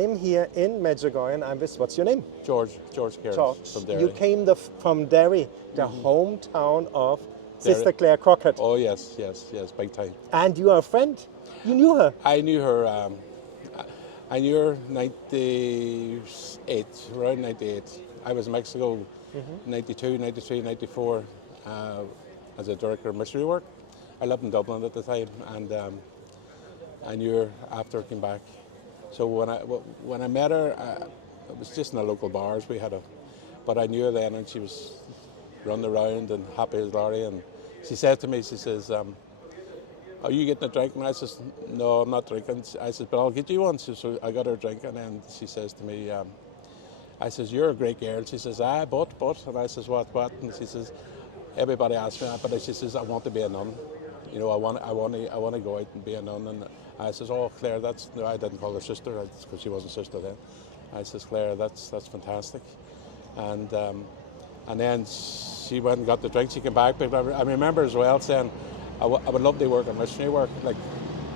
I'm here in Medjugorje and I'm with, what's your name? George Carriage from Derry. You came from Derry, the hometown of Derry. Sister Claire Crockett. Oh yes, big time. And you are a friend? You knew her? I knew her, I knew her 98, around 98. I was in Mexico 92, 93, 94 as a director of missionary work. I lived in Dublin at the time, and I knew her after I came back. So when I met her, it was just in the local bars. But I knew her then, and she was running around and happy as Larry. And she said to me, she says, "Are you getting a drink?" And I says, "No, I'm not drinking." I said, "But I'll get you one." So I got her a drink, and then she says to me, I says, "You're a great girl." She says, but," and I says, "What?" And she says, "Everybody asks me that, but she says, I want to be a nun. You know, I want to go out and be a nun." And I says, "Oh, Claire, no, I didn't call her sister because she wasn't sister then." I says, "Claire, that's fantastic." And then she went and got the drink. She came back, but I remember as well saying, I would love to work in missionary work, like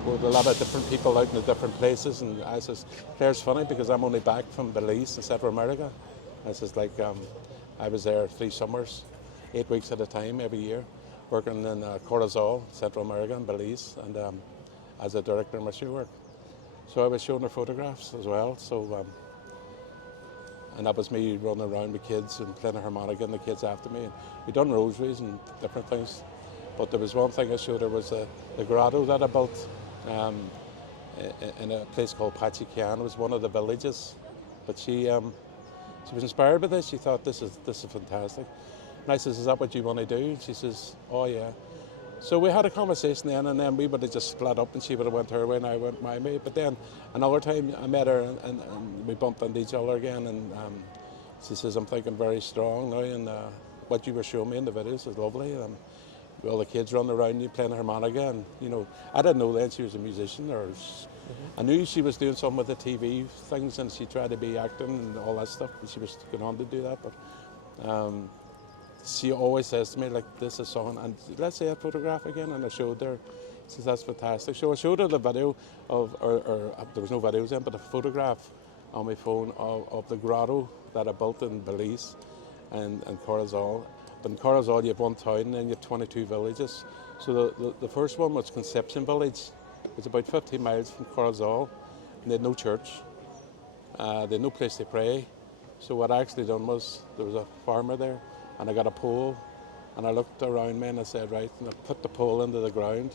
with a lot of different people out in the different places." And I says, "Claire's funny because I'm only back from Belize in Central America." I says, I was there 3 summers, 8 weeks at a time every year, working in Corazon, Central America and Belize, and as a director of missionary work. So I was showing her photographs as well. So and that was me running around with kids and playing a harmonica and the kids after me. And we done rosaries and different things. But there was one thing I showed her was the grotto that I built in a place called Pachiquian. It was one of the villages. But she was inspired by this. She thought, this is fantastic. And I says, "Is that what you want to do?" And she says, "Oh yeah." So we had a conversation then, and then we would have just split up, and she would have went her way and I went my way. But then another time I met her and we bumped into each other again, and she says, "I'm thinking very strong now, and what you were showing me in the videos is lovely. All the kids running around you playing harmonica, and you know, I didn't know then she was a musician, I knew she was doing some with the TV things, and she tried to be acting and all that stuff, and she was going on to do that, but she always says to me, like, "This is something," and let's say a photograph again, and I showed her. She says, "That's fantastic." So I showed her the video or there was no videos then, but a photograph on my phone of the grotto that I built in Belize and Corazon. But in Corazon you have one town and then you have 22 villages. So the first one was Conception Village. It's about 15 miles from Corazon, and they had no church. They had no place to pray. So what I actually done was, there was a farmer there, and I got a pole, and I looked around me and I said, right, and I put the pole into the ground,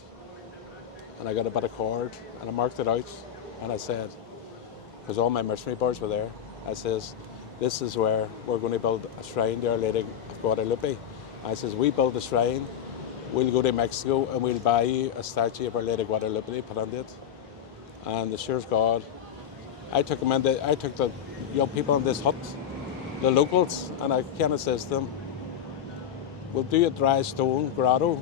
and I got a bit of cord, and I marked it out, and I said, because all my missionary boys were there, I says, "This is where we're going to build a shrine to Our Lady of Guadalupe." I says, "We build a shrine, we'll go to Mexico and we'll buy you a statue of Our Lady of Guadalupe to put on it." And sure as God, I took the young people in this hut, the locals, and I kind of says to them, "We'll do a dry stone grotto."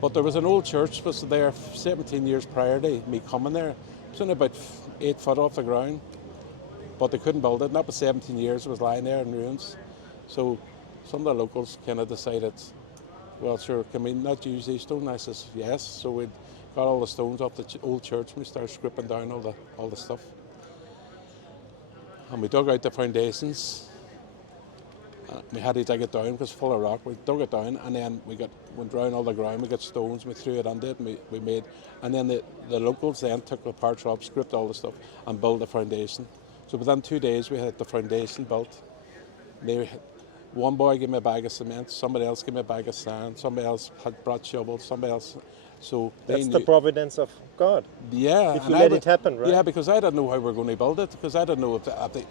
But there was an old church was there 17 years prior to me coming there. It was only about 8 foot off the ground, but they couldn't build it. And that was 17 years, it was lying there in ruins. So some of the locals kind of decided, "Well, sure, can we not use these stones?" I says, "Yes." So we got all the stones off the old church, and we started stripping down all the stuff. And we dug out the foundations. We had to dig it down because it's full of rock. We dug it down, and then went around all the ground. We got stones, we threw it under it, and we made. And then the locals then took the parts off, stripped all the stuff, and built the foundation. So within 2 days, we had the foundation built. One boy gave me a bag of cement, somebody else gave me a bag of sand, somebody else had brought shovels, somebody else. So that's the providence of God. Yeah, if you let it happen, right? Yeah, because I didn't know how we were going to build it, because I didn't know if the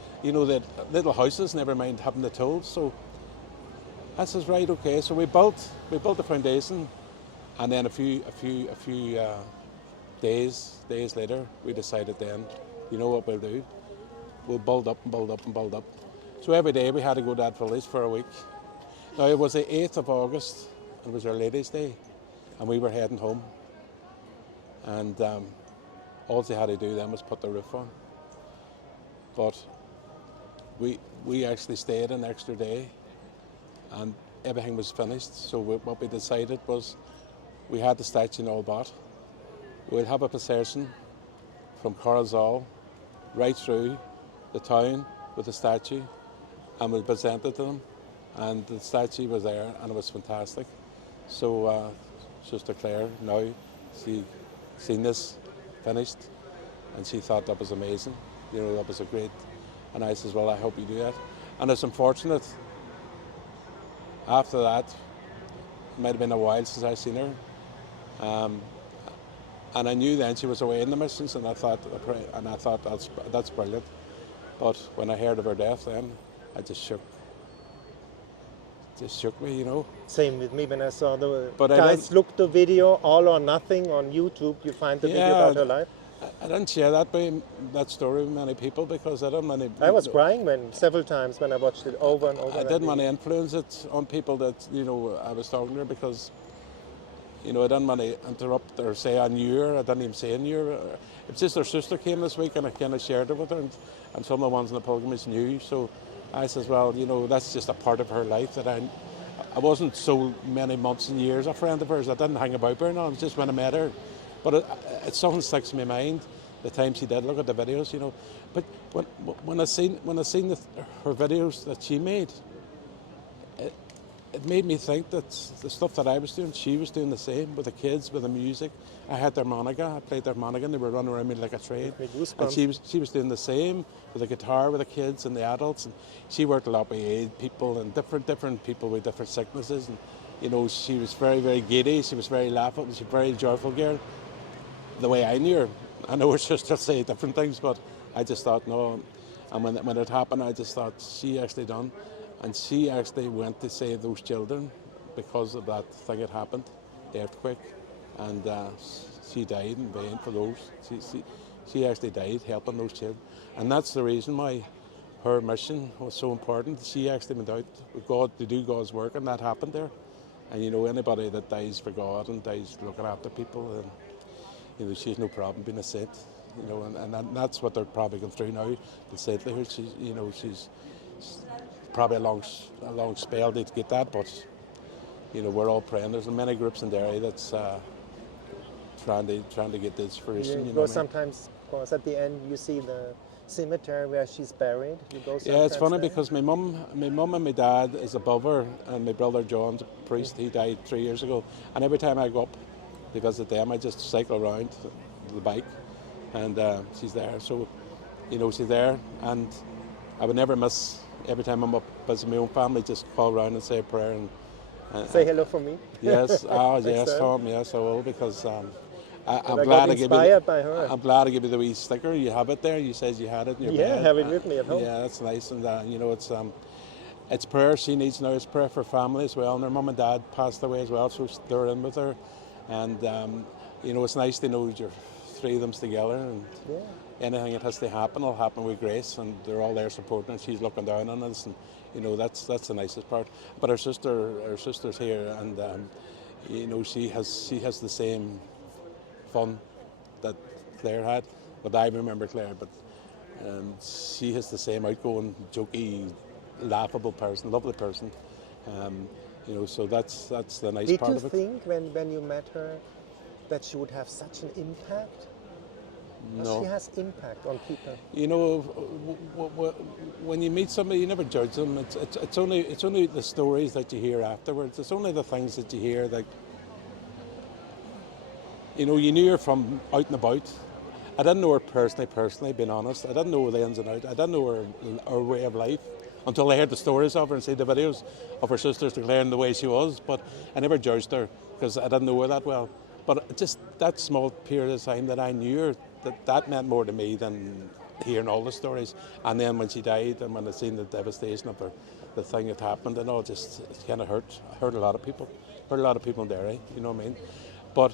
little houses, never mind having the tools. So I says, right, okay. So we built the foundation, and then a few days later, we decided then, you know what we'll do? We'll build up and build up and build up. So every day we had to go to that village for a week. Now it was the 8th of August, it was Our Lady's Day, and we were heading home. And all they had to do then was put the roof on. But we actually stayed an extra day, and everything was finished. So what we decided was, we had the statue all bought. We'll have a procession from Corazon right through the town with the statue, and we presented to them, and the statue was there, and it was fantastic. So Sister Claire now, she seen this finished, and she thought that was amazing. You know, that was a great, and I says, well, I hope you do that. And it's unfortunate, after that, it might have been a while since I seen her, and I knew then she was away in the missions, and I thought that's brilliant. But when I heard of her death, then I just shook me, you know. Same with me when I saw the But I guys look the video All or Nothing on YouTube. You find the video about her life. I didn't share that story with many people because I didn't want to. I was crying several times when I watched it over and over. I didn't want to influence it on people that, you know, I was talking to, because, you know, I didn't want to interrupt or say I knew her. I didn't even say I knew her. It was just her sister came this week, and I kind of shared it with her, and some of the ones in the pilgrimage knew. So I says, well, you know, that's just a part of her life that I wasn't so many months and years a friend of hers. I didn't hang about her, no, it was just when I met her. But it's something that sticks in my mind, the time she did look at the videos, you know. But when I seen her videos that she made, it made me think that the stuff that I was doing, she was doing the same with the kids, with the music. I had their harmonica, I played their harmonica, and they were running around me like a train. And she was doing the same with the guitar, with the kids and the adults. And she worked a lot with aid people and different people with different sicknesses. And, you know, she was very, very giddy. She was very laughable. She was a very joyful girl. The way I knew her, I know her sister say different things, but I just thought, no. And when it happened, I just thought, she actually done. And she actually went to save those children because of that thing that happened, the earthquake. And she died in vain for those. She actually died helping those children. And that's the reason why her mission was so important. She actually went out with God to do God's work, and that happened there. And, you know, anybody that dies for God and dies looking after people, and, you know, she has no problem being a saint. You know, and that's what they're probably going through now, the saintlyhood. She's probably a long spell to get that, but, you know, we're all praying. There's many groups in Derry that's trying to get the inspiration. You go sometimes, because at the end you see the cemetery where she's buried. You go sometimes. Yeah, it's funny there. because my mum and my dad is above her, and my brother John's a priest. He died 3 years ago, and every time I go up to visit them, I just cycle around the bike, and she's there. So, you know, she's there, and I would never miss. Every time I'm up visiting my own family, just call around and say a prayer and say hello from me. Yes, yes, Tom, yes, I will, because I'm glad I inspired by her. I'm glad I give you the wee sticker. You have it there. You said you had it in your bed. I have it with me at home. Yeah, that's nice, and you know, it's prayer she needs now. It's prayer for family as well. And her mum and dad passed away as well, so they're in with her, and you know, it's nice to know you're three of them's together, and anything that has to happen will happen with grace, and they're all there supporting her. She's looking down on us, and, you know, that's the nicest part. But her sister's here, and you know, she has the same fun that Claire had. But I remember Claire, but she has the same outgoing, jokey, laughable person, lovely person. You know, so that's the nice part of it. Did you think when you met her that she would have such an impact? No. She has impact on people. You know, when you meet somebody, you never judge them. It's only the stories that you hear afterwards. It's only the things that you hear that, you know, you knew her from out and about. I didn't know her personally, being honest. I didn't know the ins and outs. I didn't know her way of life until I heard the stories of her and see the videos of her sisters declaring the way she was. But I never judged her because I didn't know her that well. But just that small period of time that I knew her, that meant more to me than hearing all the stories. And then when she died, and when I seen the devastation of her, the thing that happened, and all, it kind of hurt. I hurt a lot of people. Hurt a lot of people in Derry. You know what I mean? But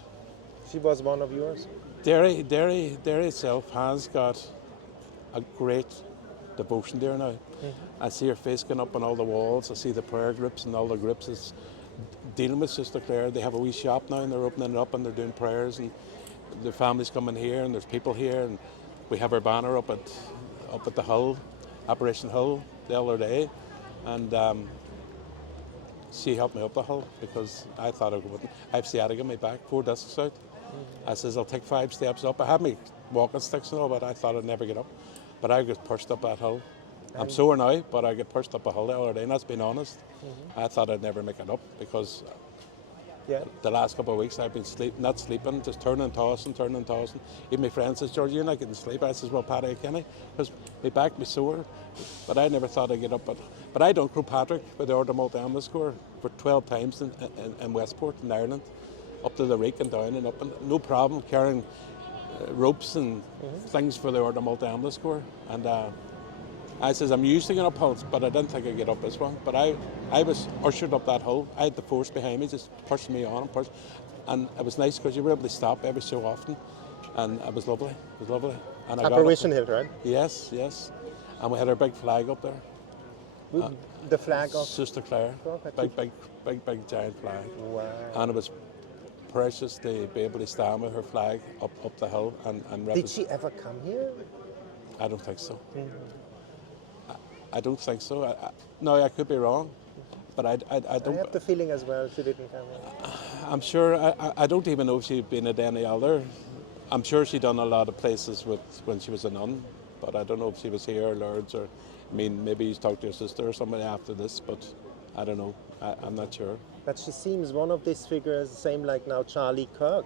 she was one of yours. Derry itself has got a great devotion there now. Mm-hmm. I see her face going up on all the walls. I see the prayer groups, and all the groups is dealing with Sister Claire. They have a wee shop now, and they're opening it up, and they're doing prayers, and the families coming here, and there's people here, and we have our banner up at the Hill, Apparition Hill, the other day, and she helped me up the hill because I thought I wouldn't. I have sciatica in my back, 4 discs out. I says I'll take 5 steps up. I had my walking sticks and all, but I thought I'd never get up. but I got pushed up that hill. I'm And- sore now, but I got pushed up a hill the other day, and that's being honest. I thought I'd never make it up because Yeah. the last couple of weeks I've been not sleeping, just turning and tossing. Even my friend says, George, you're not getting sleep. I says, well, Paddy, can I? Because my back was sore, but I never thought I'd get up. But I done Patrick with the Order Multi score for 12 times in Westport in Ireland, up to the Reek and down and up, and no problem carrying ropes and things for the Order Multi score. And I says, I'm used to getting up hills, but I didn't think I'd get up this one. But I was ushered up that hill. I had the force behind me, just pushing me on and push. And it was nice because you were able to stop every so often. And it was lovely. It was lovely. And I got up. Apparition Hill, right? Yes, yes. And we had our big flag up there. The flag of. Sister Clare. Okay. Big giant flag. Wow. And it was precious to be able to stand with her flag up the hill and Did represent. she ever come here? I don't think so. I don't think so. No, I could be wrong, but I I don't. have the feeling as well she didn't come here. I'm sure. I don't even know if she'd been at any other. I'm sure she'd done a lot of places when she was a nun, but I don't know if she was here or Lourdes or. I mean, maybe you talked to your sister or somebody after this, but I don't know. I'm not sure. But she seems one of these figures, same like now Charlie Kirk.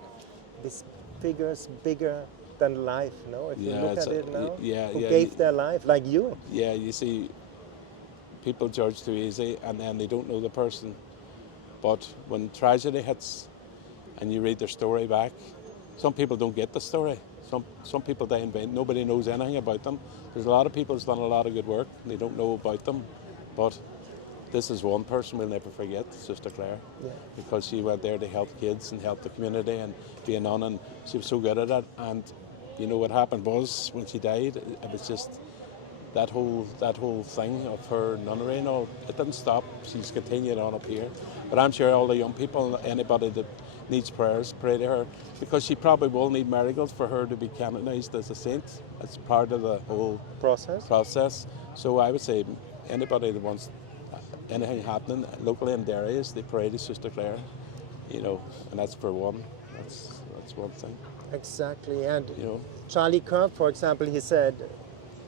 These figures bigger than life, no? If you look at it now, who gave their life, like you. Yeah, you see, people judge too easy and then they don't know the person. But when tragedy hits and you read their story back, some people don't get the story. Some people die in vain. Nobody knows anything about them. There's a lot of people who's done a lot of good work and they don't know about them. But this is one person we'll never forget, Sister Clare, because she went there to help kids and help the community and be a nun, and she was so good at it. And you know what happened was when she died, it was just that whole thing of her nunnery and all. It didn't stop. She's continued on up here. But I'm sure all the young people, anybody that needs prayers, pray to her, because she probably will need miracles for her to be canonized as a saint. It's part of the whole process. So I would say anybody that wants anything happening locally in Derry is they pray to Sister Clare, you know, and that's for one. That's one thing. Exactly, and You know. Charlie Kirk, for example, he said,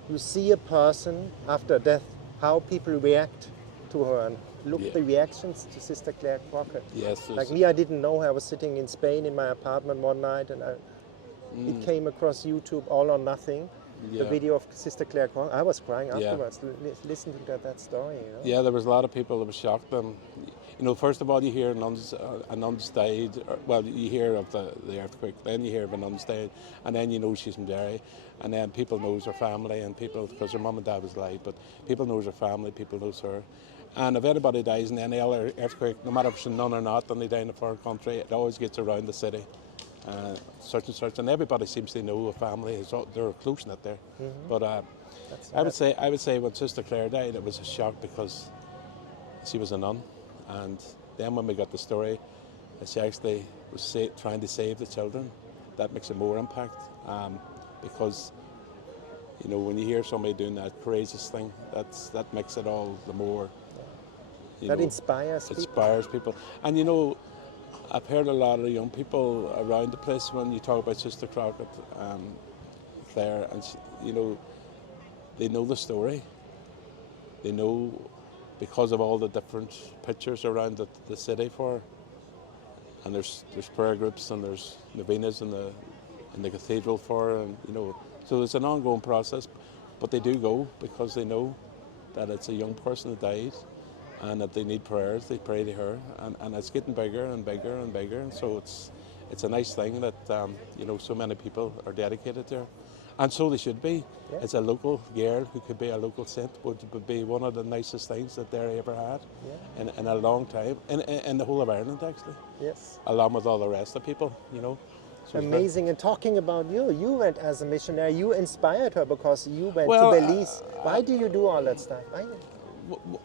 you see a person after death, how people react to her, and look at the reactions to Sister Clare Crockett. Yes. Like me, I didn't know her. I was sitting in Spain in my apartment one night, and it came across YouTube, All or Nothing, the video of Sister Clare Crockett. I was crying afterwards, listening to that story. You know? Yeah, there was a lot of people that were shocked. You know, first of all, you hear a nun's died. Well, you hear of the earthquake, then you hear of a nun's died, and then you know she's from Derry, and then people knows her family, and people, because her mum and dad was alive, but people knows her family, people knows her. And if anybody dies in any other earthquake, no matter if it's a nun or not, and they die in a foreign country, it always gets around the city. Such, and everybody seems to know a family. They're close knit there. But I would say when Sister Clare died, it was a shock because she was a nun, and then when we got the story that she actually was trying to save the children, that makes a more impact. Because you know, when you hear somebody doing that courageous thing, that makes it all the more. That inspires people. And you know, I've heard a lot of young people around the place when you talk about Sister Crockett, Clare, and you know, they know the story. They know because of all the different pictures around the city for her. And there's prayer groups and there's novenas in the cathedral for her, and you know, so there's an ongoing process. But they do go because they know that it's a young person that died, and that they need prayers. They pray to her, and it's getting bigger and bigger and bigger. And so it's a nice thing that you know, so many people are dedicated to her, and so they should be. Yeah. It's a local girl who could be a local saint, would be one of the nicest things that Derry ever had in a long time, in the whole of Ireland actually. Yes. Along with all the rest of people, you know. So amazing. And talking about you went as a missionary. You inspired her because you went to Belize. Why do you do all that stuff?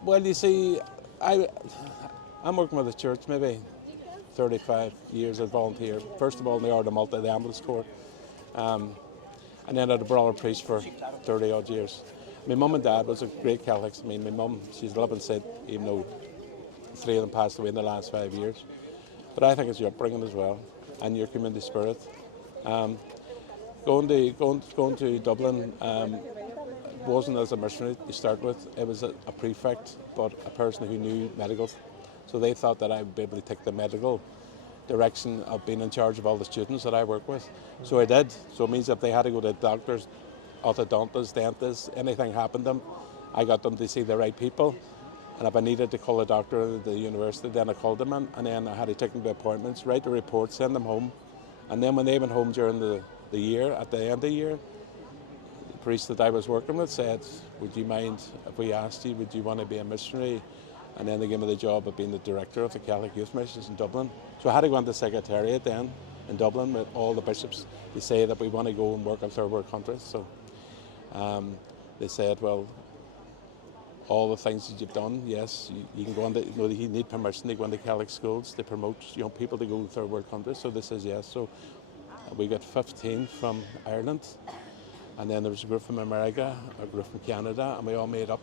Well, you see, I'm working with the church maybe 35 years as a volunteer. First of all, in the Order Multi, the ambulance corps, and then at a brother priest for 30 odd years. My mum and dad was a great Catholics. I mean, my mum, she's a living saint, even though 3 of them passed away in the last 5 years. But I think it's your upbringing as well, and your community spirit. Going to Dublin, wasn't as a missionary to start with. It was a prefect, but a person who knew medical. So they thought that I would be able to take the medical direction of being in charge of all the students that I work with. So I did. So it means if they had to go to doctors, orthodontists, dentists, anything happened to them, I got them to see the right people. And if I needed to call a doctor at the university, then I called them in, and then I had to take them to appointments, write the report, send them home. And then when they went home during the year, at the end of the year, the priest that I was working with said, would you mind if we asked you, would you want to be a missionary? And then they gave me the job of being the director of the Catholic Youth Missions in Dublin. So I had to go into the secretariat then in Dublin with all the bishops to say that we want to go and work in third world countries. So they said, well, all the things that you've done, yes, you can go on. You need permission to go into Catholic schools to promote people to go to third world countries. So they says yes. So we got 15 from Ireland, and then there was a group from America, a group from Canada, and we all made up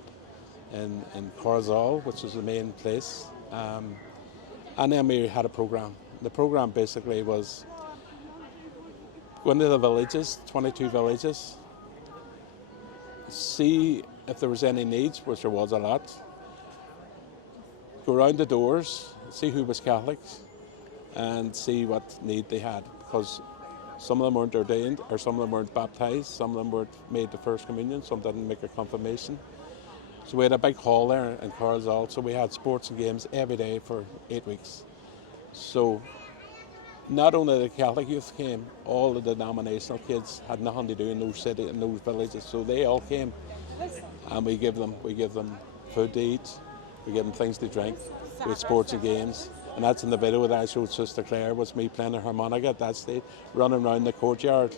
in Corozal, which is the main place. And then we had a program. The program basically was going to the villages, 22 villages, see if there was any needs, which there was a lot, go around the doors, see who was Catholics, and see what need they had, because some of them weren't ordained, or some of them weren't baptized, some of them weren't made the First Communion, some didn't make a confirmation. So we had a big hall there in Corozal, so we had sports and games every day for 8 weeks. So not only the Catholic youth came, all the denominational kids had nothing to do in those cities, in those villages, so they all came. And we give them food to eat, we give them things to drink, we had sports and games. And that's in the video that I showed Sister Claire, was me playing a harmonica at that stage, running around the courtyard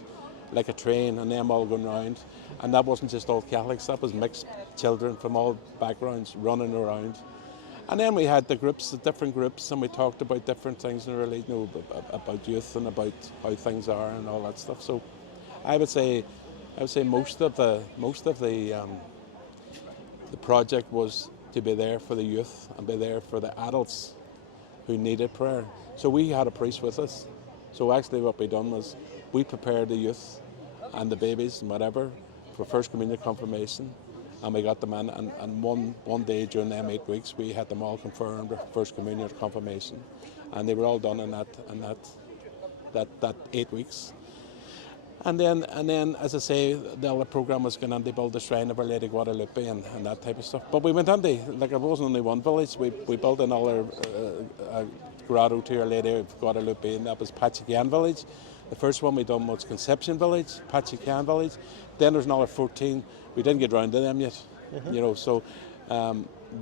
like a train, and them all going round. And that wasn't just all Catholics, that was mixed children from all backgrounds running around. And then we had the groups, the different groups, and we talked about different things in religion, about youth and about how things are and all that stuff. So I would say most of the project was to be there for the youth and be there for the adults who needed prayer. So we had a priest with us. So actually what we done was we prepared the youth and the babies and whatever for First Communion confirmation, and we got them in, and one day during them 8 weeks we had them all confirmed First Communion confirmation, and they were all done in that 8 weeks. And then, as I say, the other program was going on to build the shrine of Our Lady Guadalupe and that type of stuff. But we went on to, like, it wasn't only one village. We built another grotto to Our Lady of Guadalupe, and that was Pachican village. The first one we done was Conception village, Pachican village. Then there's another 14. We didn't get round to them yet, So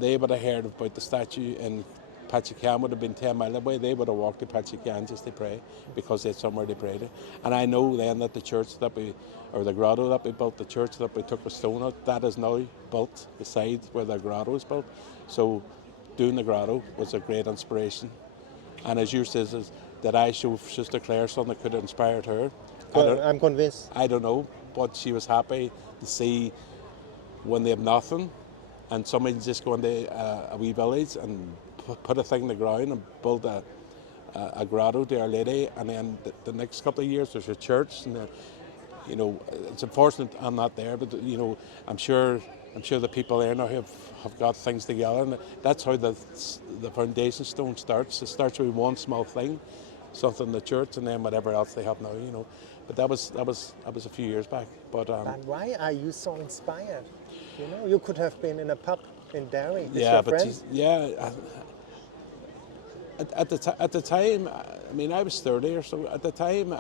they would have heard about the statue in Pachican, would have been 10 miles away. They would have walked to Pachican just to pray, because they had somewhere to pray to. And I know then that the church that the grotto that we built, the church that we took a stone out, that is now built beside where the grotto is built. So doing the grotto was a great inspiration. And as you says, did I show Sister Claire something that could have inspired her? Well, I'm convinced. I don't know, but she was happy to see when they have nothing and somebody just go into a wee village and put a thing in the ground and build a grotto to Our Lady, and then the next couple of years there's a church, and it's unfortunate I'm not there, but I'm sure the people there now have got things together, and that's how the foundation stone starts. It starts with one small thing, something in the church, and then whatever else they have now, But that was a few years back. But why are you so inspired? You could have been in a pub in Derry with yeah, your but friends. At the time, I mean, I was 30 or so. At the time,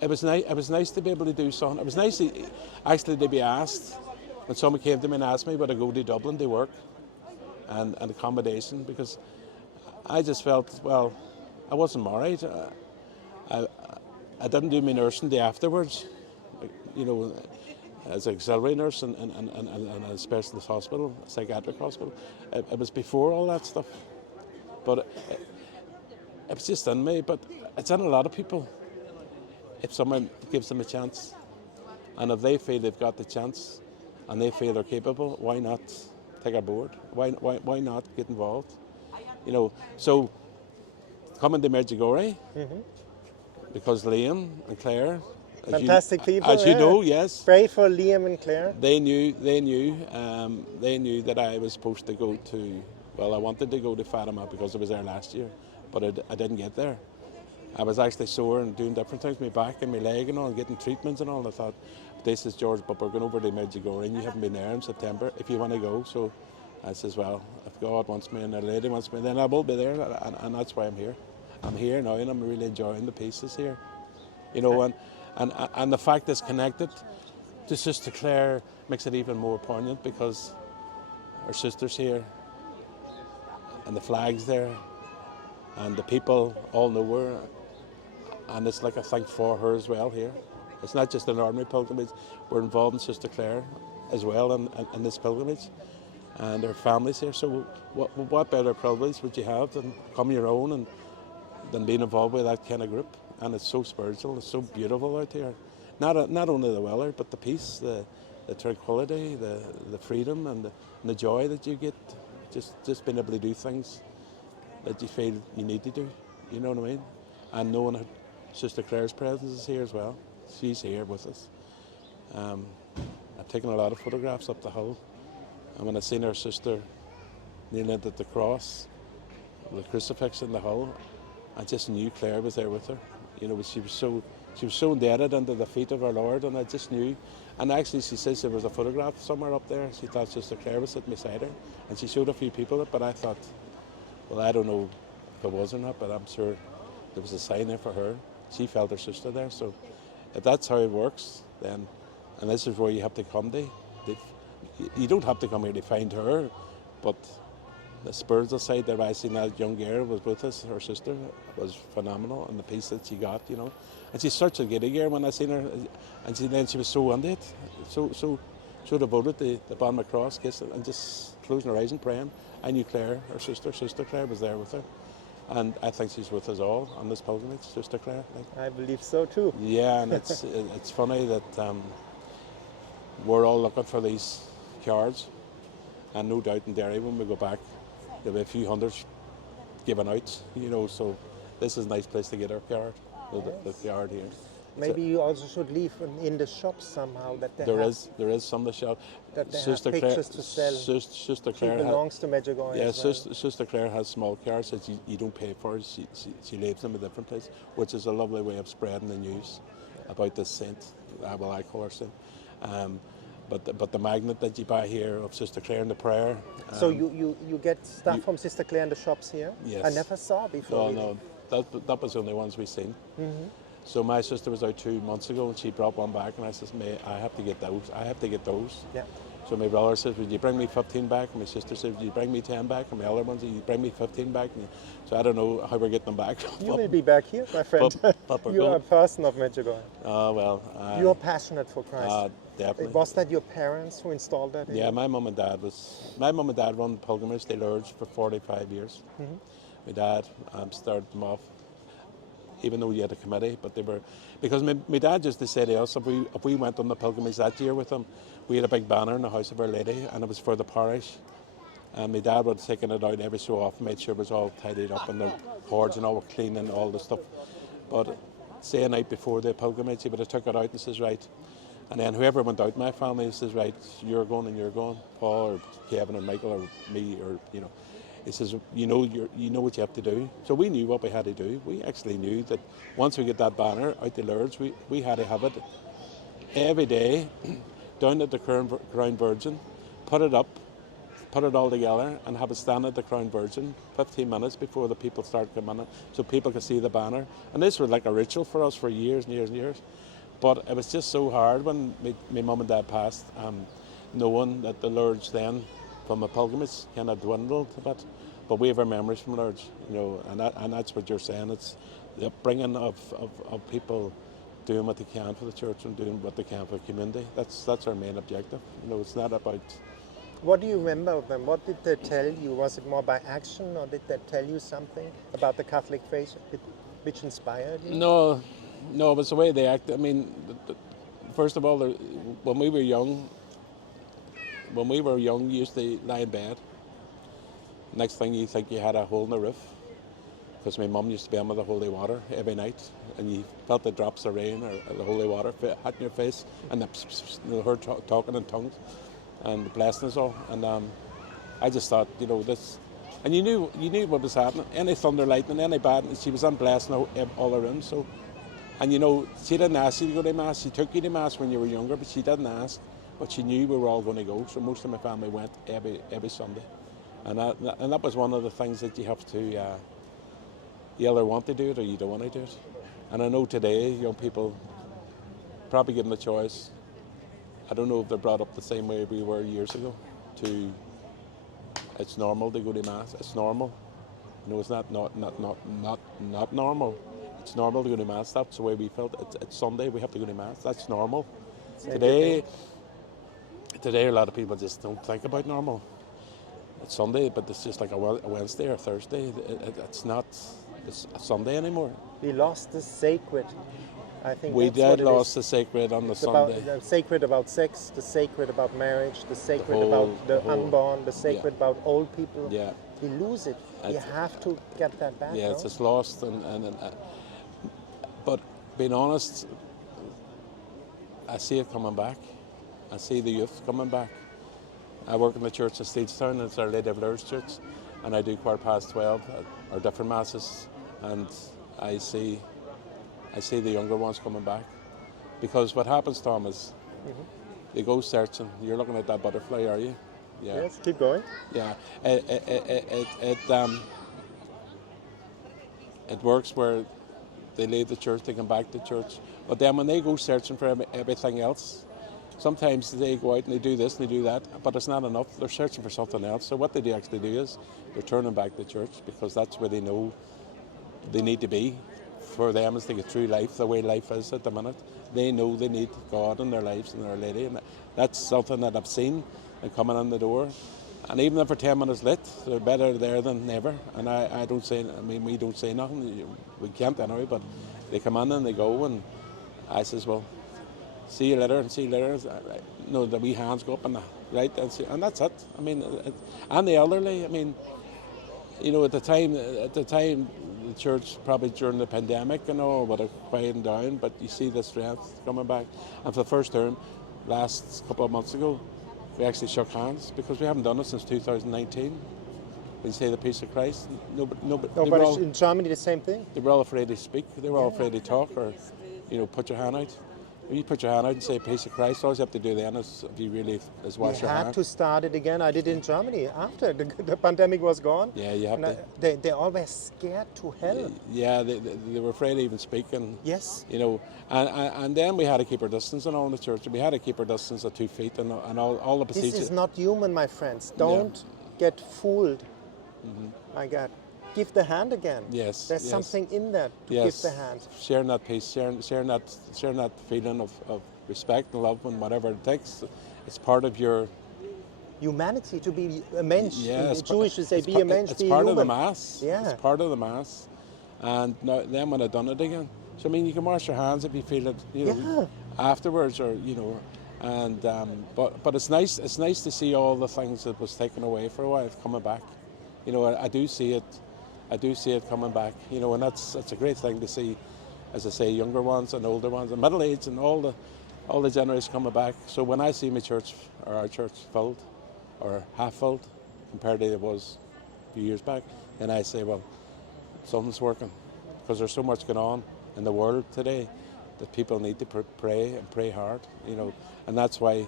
it was nice. It was nice to be able to do something. It was nice actually to be asked when someone came to me and asked me would I go to Dublin to work and accommodation, because I just felt, well, I wasn't married. I didn't do my nursing day afterwards, as an auxiliary nurse in a specialist hospital, a psychiatric hospital. It was before all that stuff. But it was just in me, but it's in a lot of people. If someone gives them a chance, and if they feel they've got the chance, and they feel they're capable, why not take a board? Why not get involved? So coming to Medjugorje, because Liam and Claire Fantastic people. As you know, yes. Pray for Liam and Claire. They knew that I was supposed to go to. Well, I wanted to go to Fatima because I was there last year, but I didn't get there. I was actually sore and doing different things, my back and my leg and all, and getting treatments and all. And I thought, this is George, but we're going over to Medjugorje and you haven't been there in September. If you want to go, so I says, well, if God wants me and the lady wants me, then I will be there, and that's why I'm here. I'm here now, and I'm really enjoying the pieces here, you know, and the fact it's connected to Sister Claire makes it even more poignant because our sister's here, and the flag's there, and the people all know her, and it's like a thing for her as well here. It's not just an ordinary pilgrimage. We're involved in Sister Claire as well in this pilgrimage, and her family's here. So what better privilege would you have than come your own and than being involved with that kind of group? And it's so spiritual, it's so beautiful out here. Not only the weather, but the peace, the tranquility, the freedom and the joy that you get, just being able to do things that you feel you need to do, you know what I mean? And knowing that Sister Claire's presence is here as well. She's here with us. I've taken a lot of photographs up the hill, and when I seen her sister kneeling at the cross, the crucifix in the hill, I just knew Claire was there with her. You know, she was so indebted unto the feet of our Lord, and I just knew. And actually, she says there was a photograph somewhere up there. She thought Sister Claire was sitting beside her, and she showed a few people it. But I thought, well, I don't know if it was or not, but I'm sure there was a sign there for her. She felt her sister there. So if that's how it works, then, and this is where you have to come to. You don't have to come here to find her, but the spiritual side that I seen that young girl was with us, her sister, was phenomenal, and the peace that she got, you know. And she's such a giddy girl when I seen her, and then she was so into it, so devoted to the bottom of the cross, kissing, and just closing her eyes and praying. I knew Claire, her sister, Sister Claire, was there with her. And I think she's with us all on this pilgrimage, Sister Claire. I believe so too. Yeah, and it's funny that we're all looking for these cards, and no doubt in Derry when we go back, there'll be a few hundreds given out, you know, so this is a nice place to get our card, the card here. Maybe you also should leave in the shops somehow that they there is some of the shop. That they Sister have Claire, pictures to sell. Sister Claire she belongs to Medjugorje. Yeah, as well. Sister Claire has small cards that you don't pay for. She leaves them a different place, which is a lovely way of spreading the news about this saint. Well, I call her saint. But the magnet that you buy here of Sister Claire and the prayer. So you get stuff from Sister Claire in the shops here? Yes. I never saw before. No, that was the only ones we've seen. Mm-hmm. So my sister was out 2 months ago and she brought one back and I says, I have to get those. Yeah. So my brother says, would you bring me 15 back? And my sister says, would you bring me 10 back? And my other one says, you bring me 15 back? And so I don't know how we're getting them back. You will be back here, my friend. You are a person of Medjugorje. Oh, well. You are passionate for Christ. Definitely. Was that your parents who installed that? Yeah, my mum and dad run pilgrimage to Lourdes for 45 years. Mm-hmm. My dad started them off, even though he had a committee, but they were, because my dad used to say to us, if we went on the pilgrimage that year with him, we had a big banner in the house of Our Lady, and it was for the parish. And my dad would have taken it out every so often, made sure it was all tidied up and the boards and all were clean and all the stuff. But say a night before the pilgrimage, he would have took it out and says, right. And then whoever went out, my family says, right, you're going and you're going, Paul or Kevin or Michael or me or, you know. He says, you know what you have to do. So we knew what we had to do. We actually knew that once we get that banner out to Lourdes, we had to have it every day down at the Crown Virgin, put it up, put it all together and have it stand at the Crown Virgin 15 minutes before the people start coming in so people could see the banner. And this was like a ritual for us for years and years and years. But it was just so hard when my mum and dad passed, knowing that the Lourdes then from a pilgrimage kind of dwindled a bit. But we have our memories from Lourdes, you know, and that's what you're saying. It's the upbringing of people doing what they can for the church and doing what they can for the community. That's our main objective. You know, it's not about... What do you remember of them? What did they tell you? Was it more by action, or did they tell you something about the Catholic faith which inspired you? No, it was the way they acted. I mean, first of all, when we were young, you used to lie in bed. Next thing you think you had a hole in the roof. because my mum used to be in with the holy water every night, and you felt the drops of rain or the holy water hitting your face, and her talking in tongues, and blessing us all. And I just thought, this, and you knew what was happening. Any thunder, lightning, any bad, she was on blessing all around. So, and she didn't ask you to go to mass. She took you to mass when you were younger, but she didn't ask. But she knew we were all going to go, so most of my family went every Sunday, and that was one of the things that you have to. You either want to do it or you don't want to do it. And I know today young people, probably given the choice, I don't know if they're brought up the same way we were years ago. It's normal to go to mass. It's normal. It's not normal. It's normal to go to mass. That's the way we felt. It's Sunday. We have to go to mass. That's normal. Today, a lot of people just don't think about normal. It's Sunday, but it's just like a Wednesday or Thursday. It's not. It's a Sunday anymore. We lost the sacred. I think we that's did what it lost is. the sacred on the It's Sunday. About, the sacred about sex, the sacred about marriage, the sacred about the unborn, the sacred about old people. Yeah. We lose it. You have to get that back. Yeah, it's lost, but being honest, I see it coming back. I see the youth coming back. I work in the church in Steedstown. It's Our Lady of Lourdes Church, and I do 12:15 or different masses, and I see the younger ones coming back, because what happens, Tom, is they go searching. You're looking at that butterfly, are you? Yeah. Yes. Keep going. Yeah. It works where they leave the church, they come back to church, but then when they go searching for everything else, sometimes they go out and they do this and they do that, but it's not enough. They're searching for something else. So what they do actually do is they're turning back to church, because that's where they know they need to be. For them, is to get through life the way life is at the minute. They know they need God in their lives and Our Lady, and that's something that I've seen coming in the door. And even if they're 10 minutes late, they're better there than never. And I don't say, we don't say nothing. We can't anyway, but they come in and they go, and I says, well, see you later, and see you later. The wee hands go up and and that's it. And the elderly. At the time, the church probably during the pandemic would have quieted down, but you see the strength coming back. And for the first term, last couple of months ago, we actually shook hands, because we haven't done it since 2019. We say the peace of Christ. But in Germany the same thing. They were all afraid to speak. They were all afraid to talk, or put your hand out. If you put your hand out and say peace of Christ, all you have to do then is, if you really, is wash your hand. You had to start it again. I did in Germany after the pandemic was gone. Yeah, you have to. They're always scared to hell. Yeah, they were afraid to even speak. And, yes. And then we had to keep our distance and all in the church. We had to keep our distance at 2 feet and all the procedures. This is not human, my friends. Don't get fooled. My God. Give the hand again. Yes. There's something in that to give the hand. Sharing that peace, sharing that feeling of respect and love and whatever it takes. It's part of your humanity, to be a mensch. Yeah, Jewish to say be a mensch, be a human. It's part of the Mass. Yeah. It's part of the Mass. And then when I've done it again. So you can wash your hands if you feel it, afterwards, or and but it's nice to see all the things that was taken away for a while coming back. I do see it coming back, and that's a great thing to see, as I say, younger ones and older ones and middle age and all the generations coming back. So when I see my church or our church filled or half filled compared to it was a few years back, then I say, well, something's working, because there's so much going on in the world today that people need to pray and pray hard, and that's why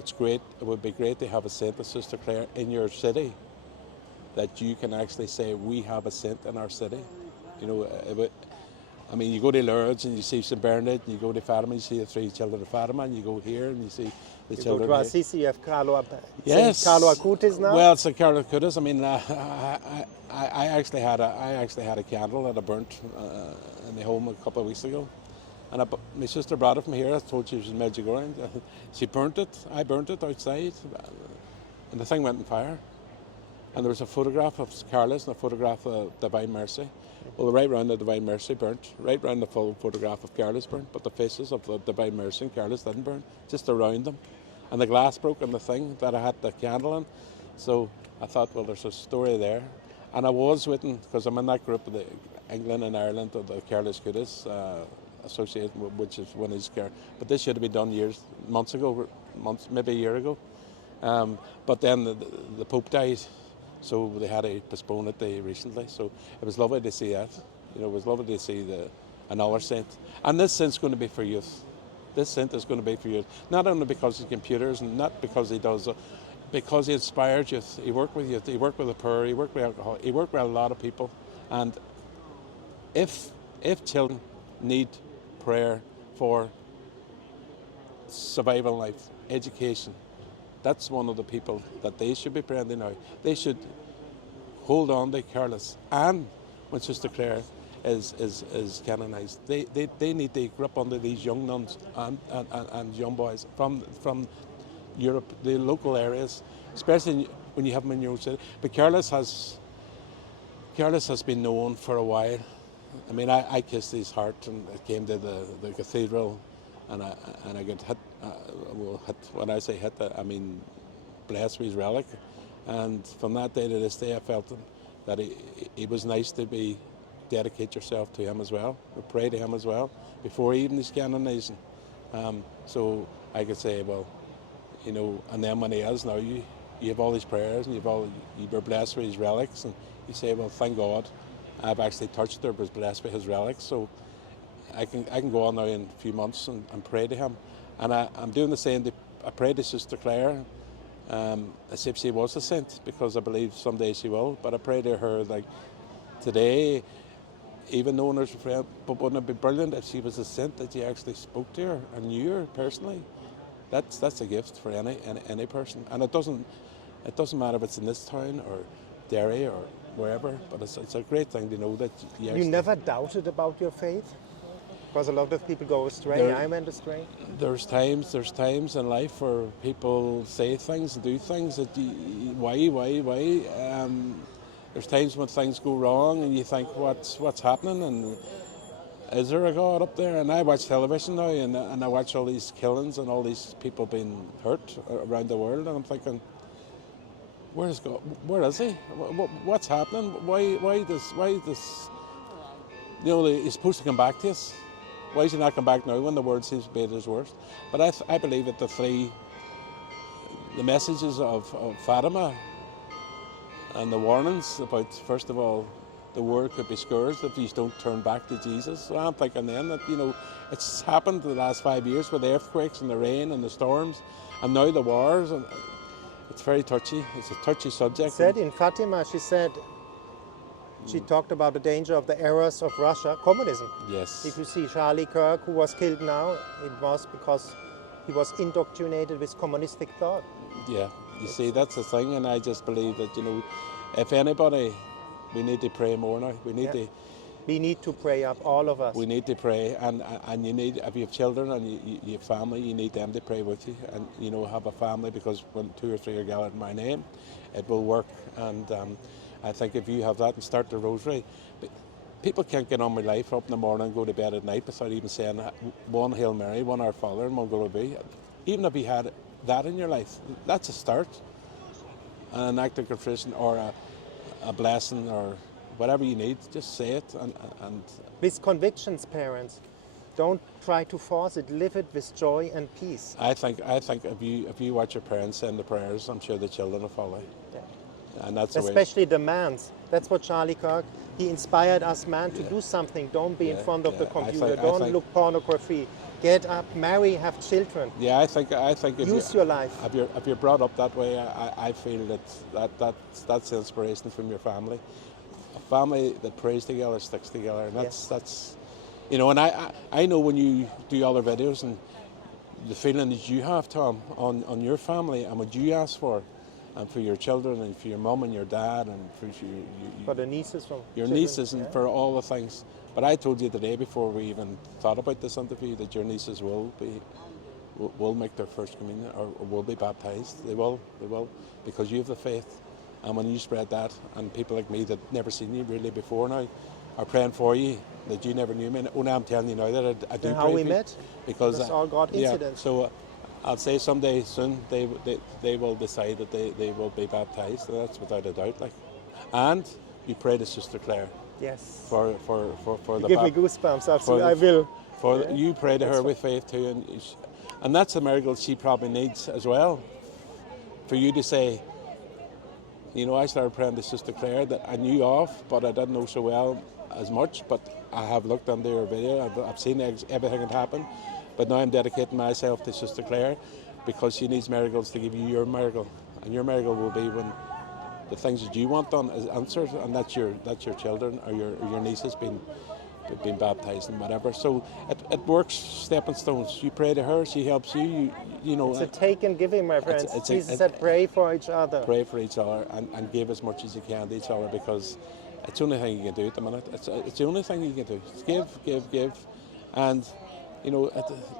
it's great. It would be great to have a saint, a Sister Claire, in your city, that you can actually say, we have a saint in our city. You go to Lourdes and you see St. Bernard, and you go to Fatima, you see the three children of Fatima, and you go here and you see the children. You go to Assisi, you have Carlo, yes. St. Carlo Acutis now? Well, St. Carlo Acutis, I actually had a candle that I burnt in the home a couple of weeks ago. And my sister brought it from here. I told she was in Medjugorje. She burnt it. I burnt it outside, and the thing went on fire. And there was a photograph of Carlos and a photograph of Divine Mercy. Well, right round the Divine Mercy burnt. Right round the full photograph of Carlos burnt, but the faces of the Divine Mercy and Carlos didn't burn, just around them. And the glass broke on the thing that I had the candle in. So I thought, well, there's a story there. And I was waiting, because I'm in that group of the England and Ireland of the Careless Goodies association, which is one is care. But this should have been done months ago, maybe a year ago. But then the Pope died, so they had to postpone it recently. So it was lovely to see that. It was lovely to see another saint. And this saint's going to be for youth. This saint is going to be for youth. Not only because he's computers and not because he does, because he inspired youth. He worked with youth. He worked with the poor. He worked with alcohol. He worked with a lot of people. And if children need prayer for survival life, education, that's one of the people that they should be praying to now. They should hold on to Careless. And when Sister Clare is canonised, they need to grip onto these young nuns and young boys from Europe, the local areas, especially when you have them in your own city. But Careless has been known for a while. I mean, I kissed his heart, and it came to the cathedral, and I got hit. When I say hit, I mean blessed with his relic. And from that day to this day, I felt that he was nice to be dedicate yourself to him as well, or pray to him as well before even his canonizing. So I could say, well, and then when he is now, you have all these prayers, and you were blessed with his relics, and you say, well, thank God, I've actually touched or was blessed with his relics, so I can go on now in a few months and pray to him. And I'm doing the same. I pray to Sister Clare, as if she was a saint, because I believe someday she will. But I pray to her like today, even knowing her as a friend. But wouldn't it be brilliant if she was a saint, that you actually spoke to her and knew her personally? That's a gift for any person. And it doesn't matter if it's in this town or Derry or wherever. But it's a great thing to know that you never doubted about your faith. Because a lot of people go astray. I went astray. There's times in life where people say things and do things that why? There's times when things go wrong and you think, what's happening, and is there a God up there? And I watch television now, and I watch all these killings and all these people being hurt around the world, and I'm thinking, where is God? Where is he? What's happening? Why this? He's supposed to come back to us. Why does he not come back now when the world seems to be at its worst? But I believe that the messages of Fatima and the warnings about, first of all, the world could be scourged if you don't turn back to Jesus. So I'm thinking then that, it's happened the last 5 years with the earthquakes and the rain and the storms, and now the wars. And it's very touchy. It's a touchy subject. She said in Fatima, she talked about the danger of the errors of Russia, communism. Yes. If you see Charlie Kirk, who was killed now, it was because he was indoctrinated with communistic thought. Yeah, you see, that's the thing, and I just believe that, if anybody, we need to pray more now. We need to pray up, all of us. We need to pray, and you need, if you have children and you have family, you need them to pray with you, and have a family, because when 2 or 3 are gathered in my name, it will work. And I think if you have that and start the rosary, people can't get on with life up in the morning and go to bed at night without even saying one Hail Mary, one Our Father, and one Glory Be. Even if you had that in your life, that's a start. An act of contrition or a blessing or whatever you need, just say it. And with convictions, parents, don't try to force it. Live it with joy and peace. I think if you watch your parents send the prayers, I'm sure the children will follow. Yeah. And that's especially the mans. That's what Charlie Kirk, he inspired us man to do something. Don't be in front of the computer. Don't look pornography. Get up, marry, have children. Yeah, I think use your life. If you're brought up that way, I feel that's the inspiration from your family. A family that prays together sticks together, and that's and I know when you do other videos and the feeling that you have, Tom, on your family and what you ask for. And for your children, and for your mum and your dad, and for the nieces, your nieces, and for all the things. But I told you today, before we even thought about this interview, that your nieces will make their first communion or will be baptized. They will, because you have the faith. And when you spread that, and people like me that never seen you really before now are praying for you, that you never knew me. And I'm telling you now that I do pray how we for met, because it's all God incidents. So. I'll say someday soon they will decide that they will be baptized. That's without a doubt. And you pray to Sister Claire. Yes. For you give me goosebumps. Absolutely, I will. You pray to her with faith too, and that's a miracle she probably needs as well. For you to say, you know, I started praying to Sister Claire that I knew of, but I didn't know so well as much. But I have looked under her video. I've seen everything that happened. But now I'm dedicating myself to Sister Claire because she needs miracles to give you your miracle, and your miracle will be when the things that you want done is answered, and that's your children or your nieces being baptised and whatever. So it works stepping stones. You pray to her, she helps you. You know. It's a take and giving, my friends. Jesus said, pray for each other. Pray for each other and give as much as you can to each other, because it's the only thing you can do at the minute. It's the only thing you can do. It's give, and you know,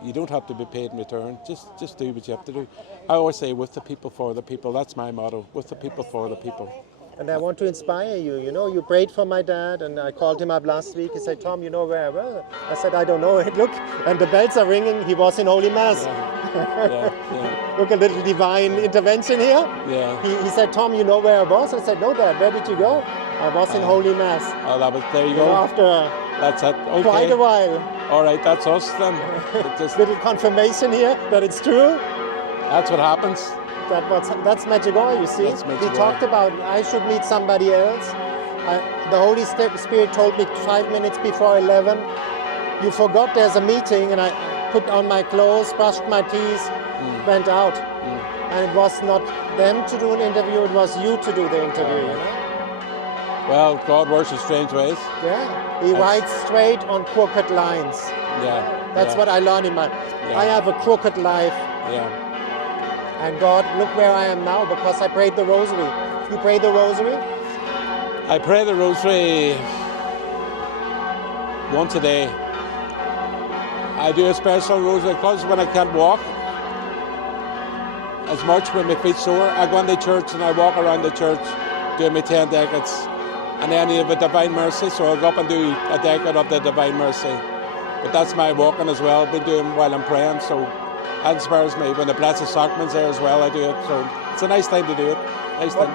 you don't have to be paid in return. Just do what you have to do. I always say, with the people, for the people. That's my motto. With the people, for the people. And I want to inspire you. You know, you prayed for my dad, and I called him up last week. He said, Tom, you know where I was? I said, I don't know. Look, and the bells are ringing. He was in Holy Mass. Yeah. Look, a little divine intervention here. Yeah. He said, Tom, you know where I was? I said, no, Dad, where did you go? I was in Holy Mass. Oh, there you go. After that's it. Okay. Quite a while. All right, that's us then. Just little confirmation here that it's true. That's what happens. That's Medjugorje, you see. We talked about I should meet somebody else. The Holy Spirit told me 5 minutes before 11, you forgot there's a meeting, and I put on my clothes, brushed my teeth, went out. And it was not them to do an interview, it was you to do the interview. You know? Well, God works in strange ways. Yeah, He writes straight on crooked lines. Yeah. That's what I learned in my... Yeah. I have a crooked life. Yeah. And God, look where I am now, because I prayed the rosary. You pray the rosary? I pray the rosary once a day. I do a special rosary because when I can't walk as much, when my feet sore, I go into church and I walk around the church doing my 10 decades. And then you have a Divine Mercy, so I'll go up and do a decade of the Divine Mercy. But that's my walking as well, I've been doing while I'm praying, so that inspires me. When the Blessed Sacrament's there as well, I do it, so it's a nice time to do it.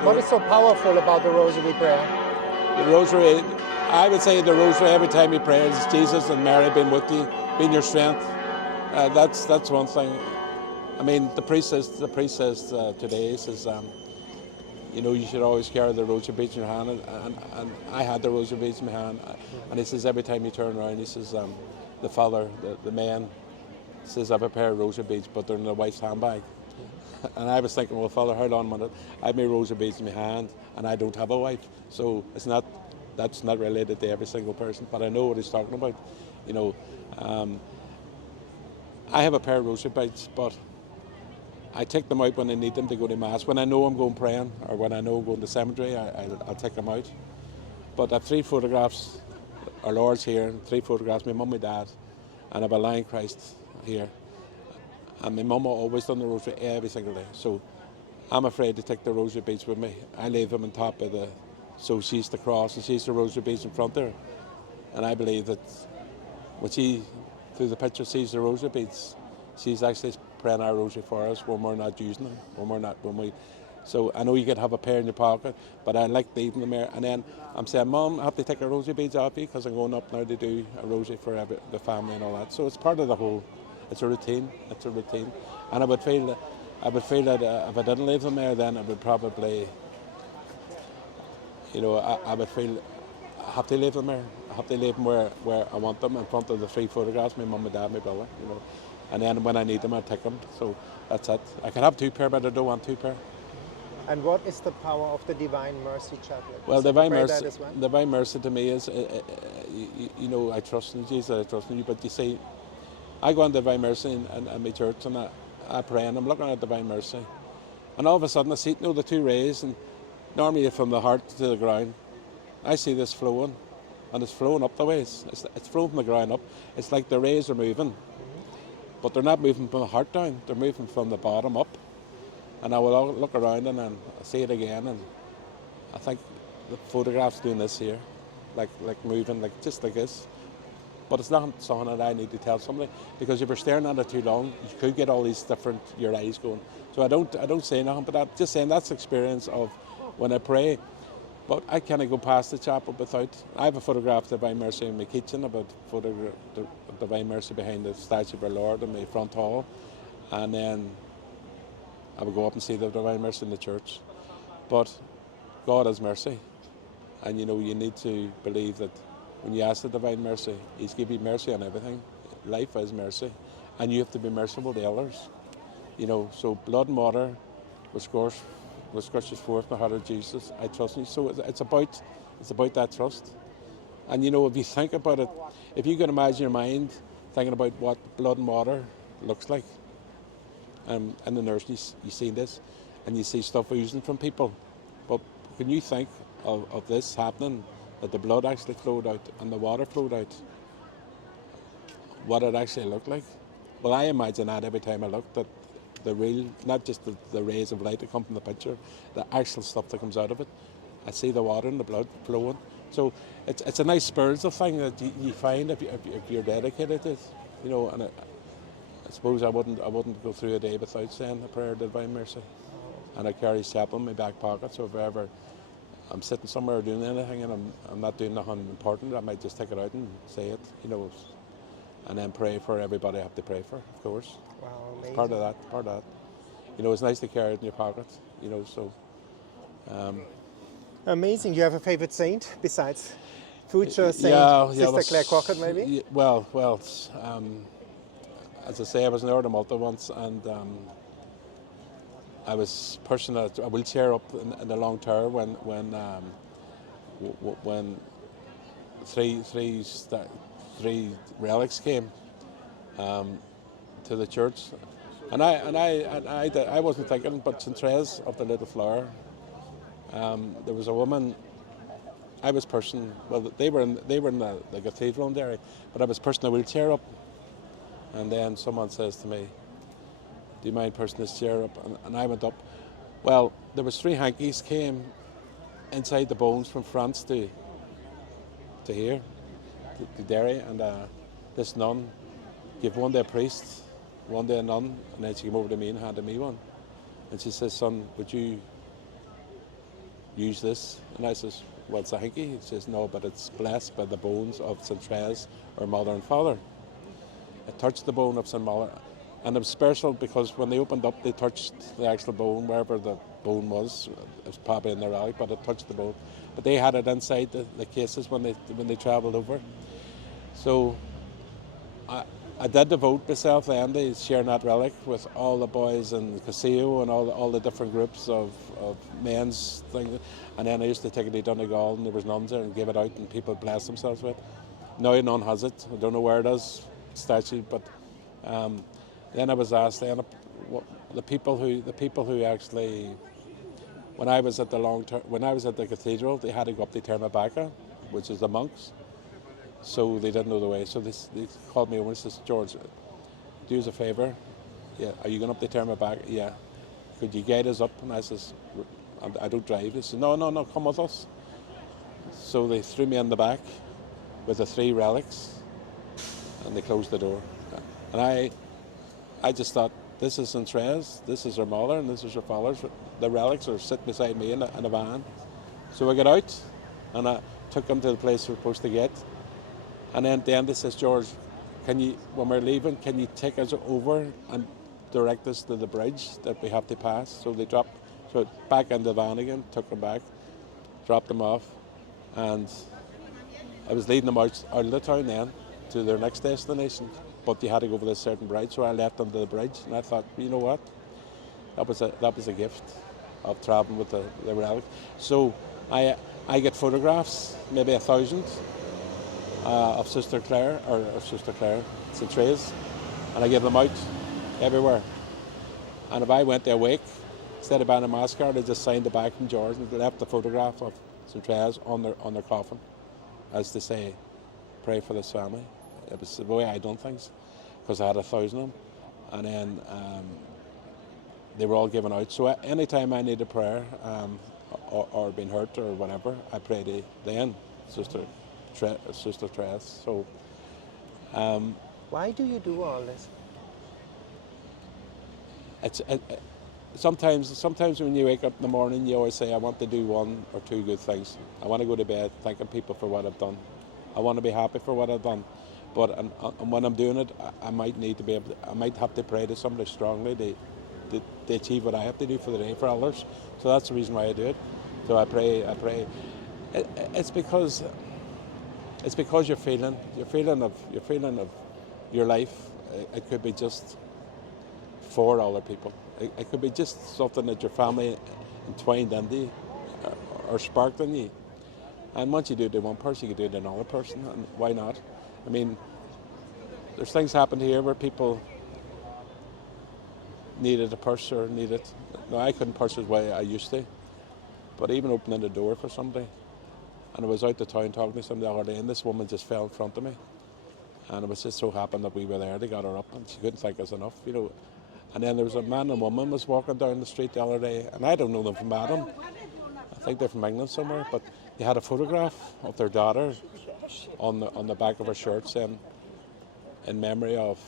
What is so powerful about the rosary prayer? The rosary, I would say the rosary, every time you pray, is Jesus and Mary being with you, being your strength. That's one thing. I mean, the priest says today, he says, you know, you should always carry the rosary beads in your hand, and I had the rosary beads in my hand, and he says every time you turn around, he says, the father, the man, says I have a pair of rosary beads, but they're in the wife's handbag. And I was thinking, well, Father, hold on a minute, I have my rosary beads in my hand, and I don't have a wife, so that's not related to every single person, but I know what he's talking about. You know, I have a pair of rosary beads, but I take them out when I need them to go to Mass. When I know I'm going praying, or when I know I'm going to the cemetery, I'll take them out. But I have 3 photographs, our Lord's here, 3 photographs, my mum, my dad, and I have a Lion Christ here. And my mum always done the rosary every single day. So I'm afraid to take the rosary beads with me. I leave them on top of so she's the cross and she's the rosary beads in front of her. And I believe that when she, through the picture, sees the rosary beads, she's actually praying our rosary for us when we're not using them, so I know you could have a pair in your pocket, but I like leaving them there. And then I'm saying, Mum, I have to take our rosary beads off you because I'm going up now to do a rosary for the family and all that. So it's part of the whole, it's a routine. And I would feel that if I didn't leave them there, then I would probably, you know, I would feel I have to leave them there. I have to leave them where I want them, in front of the 3 photographs, my mum, my dad, my brother, you know. And then when I need them, I take them. So that's it. I can have 2 pair, but I don't want 2 pair. And what is the power of the Divine Mercy Chaplet? Well, Divine Mercy to me is, you know, I trust in Jesus, I trust in you. But you see, I go on Divine Mercy in my church, and I pray, and I'm looking at Divine Mercy. And all of a sudden I see, you know, the 2 rays, and normally from the heart to the ground, I see this flowing, and it's flowing up the ways. It's flowing from the ground up. It's like the rays are moving. But they're not moving from the heart down, they're moving from the bottom up. And I will look around and then I see it again, and I think the photograph's doing this here, like moving, like just like this. But it's not something that I need to tell somebody, because if you're staring at it too long, you could get all these different, your eyes going. So I don't say nothing, but I'm just saying that's the experience of when I pray. But I can't go past the chapel without. I have a photograph of Divine Mercy in my kitchen, about photograph the Divine Mercy behind the statue of our Lord in my front hall, and then I would go up and see the Divine Mercy in the church. But God has mercy, and you need to believe that when you ask the Divine Mercy, He's given you mercy on everything. Life is mercy, and you have to be merciful to others. So blood and water was gushes forth from the heart of Jesus. I trust you. So it's about that trust. And if you think about it, if you can imagine your mind thinking about what blood and water looks like, in the nursing you see this, and you see stuff oozing from people. But can you think of this happening, that the blood actually flowed out and the water flowed out, what it actually looked like? Well, I imagine that every time I look, that the real, not just the rays of light that come from the picture, the actual stuff that comes out of it. I see the water and the blood flowing. So it's a nice spiritual thing that you find if you're dedicated to it. And I suppose I wouldn't go through a day without saying a prayer to Divine Mercy. And I carry chapel in my back pocket, so if ever I'm sitting somewhere doing anything and I'm not doing nothing important, I might just take it out and say it, and then pray for everybody I have to pray for, of course. Wow, amazing. It's part of that. It's nice to carry it in your pocket, so. Amazing. You have a favorite saint besides future saint Sister Claire Crockett, maybe? Well, as I say, I was in Order Malta once, and I was pushing a wheelchair up in the long tower when three relics came to the church, and I wasn't thinking, but St. Therese of the Little Flower. There was a woman. I was pushing. Well, they were in the cathedral in Derry, but I was pushing a wheelchair up, and then someone says to me, "Do you mind pushing this chair up?" And I went up. Well, there was 3 hankies came inside the bones from France to here, to Derry, and this nun gave one to a priest, one to a nun, and then she came over to me and handed me one. And she says, "Son, would you use this?" And I says, "Well, it's a hanky." He says, "No, but it's blessed by the bones of St. Therese, our mother and father." It touched the bone of St. Mother. And it was special because when they opened up, they touched the actual bone, wherever the bone was. It was probably in the relic, but it touched the bone. But they had it inside the cases when they travelled over. So I did devote myself then to sharing that relic with all the boys in Casio and all the different groups of men's things. And then I used to take it to Donegal, and there was nuns there, and give it out, and people bless themselves with it. Now none has it. I don't know where it is, statue, but then I was asked then the people who actually, when I was at the cathedral, they had to go up to Termabaka, which is the monks. So they didn't know the way. So they called me over and says, "George, do us a favour. Yeah, are you going up to Termabaka? Yeah. Could you guide us up?" And I says, "I don't drive." They said, No, come with us." So they threw me in the back with the 3 relics, and they closed the door. And I just thought, this is St. Therese, this is her mother, and this is her father's. The relics are sitting beside me in a van. So I got out, and I took them to the place we're supposed to get. And then at the end they says, "George, when we're leaving, can you take us over and direct us to the bridge that we have to pass?" So they dropped, back in the van again, took them back, dropped them off, and I was leading them out of the town then to their next destination. But you had to go over this certain bridge, so I left them to the bridge, and I thought, you know what? That was a gift of traveling with the relic. So I get photographs, maybe 1,000, of Sister Claire, St. Therese, and I give them out everywhere. And if I went to a wake, instead of buying a mass card, I just signed it back from George and left the photograph of St. Therese on their coffin, as to say, pray for this family. It was the way I done things, because I had 1,000 of them, and then they were all given out. So anytime I need a prayer or been hurt or whatever, I pray to then Sister Therese. So why do you do all this? sometimes when you wake up in the morning, you always say, I want to do one or two good things. I want to go to bed thanking people for what I've done. I want to be happy for what I've done. But and when I'm doing it, I might need to be able I might have to pray to somebody strongly to achieve what I have to do for the day for others. So that's the reason why I do it. So I pray. It's because you're feeling of your life. It could be just for other people. It could be just something that your family entwined into you or sparked in you. And once you do it to one person, you can do it to another person. And why not? I mean, there's things happened here where people needed a purse or needed... No, I couldn't purse the way I used to. But even opening the door for somebody, and I was out the town talking to somebody the other day, and this woman just fell in front of me. And it was just so happened that we were there. They got her up, and she couldn't thank us enough, you know. And then there was a man and woman was walking down the street the other day, and I don't know them from Adam. I think they're from England somewhere, but they had a photograph of their daughter on the back of her shirt saying, in memory of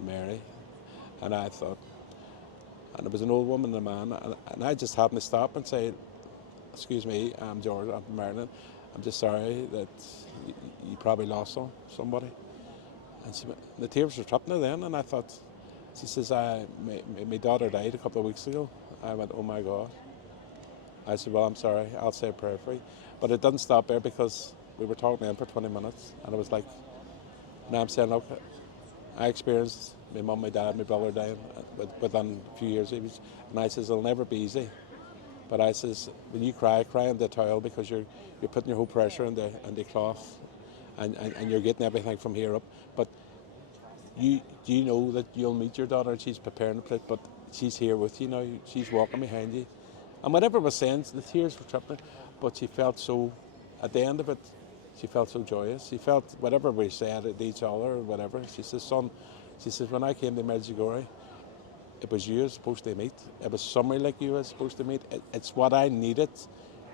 Mary. And I thought, and it was an old woman and a man, and I just happened to stop and say, excuse me, I'm George, I'm from Ireland. I'm just sorry that you probably lost somebody. And the tears were trapping her then, and I thought, she says, my daughter died a couple of weeks ago. I went, oh my God. I said, well, I'm sorry, I'll say a prayer for you. But it didn't stop there because we were talking then for 20 minutes, and it was like, now I'm saying, look, I experienced my mum, my dad, my brother dying within a few years. And I says, it'll never be easy. But I says, when you cry in the towel because you're putting your whole pressure in the cloth and you're getting everything from here up. But you know that you'll meet your daughter and she's preparing the plate, but she's here with you now. She's walking behind you. And whatever was saying, the tears were tripping, but she felt so, at the end of it, she felt so joyous. She felt whatever we said at each other or whatever. She says, son, she says, when I came to Medjugorje, it was you I was supposed to meet. It was somebody like you I was supposed to meet. It's what I needed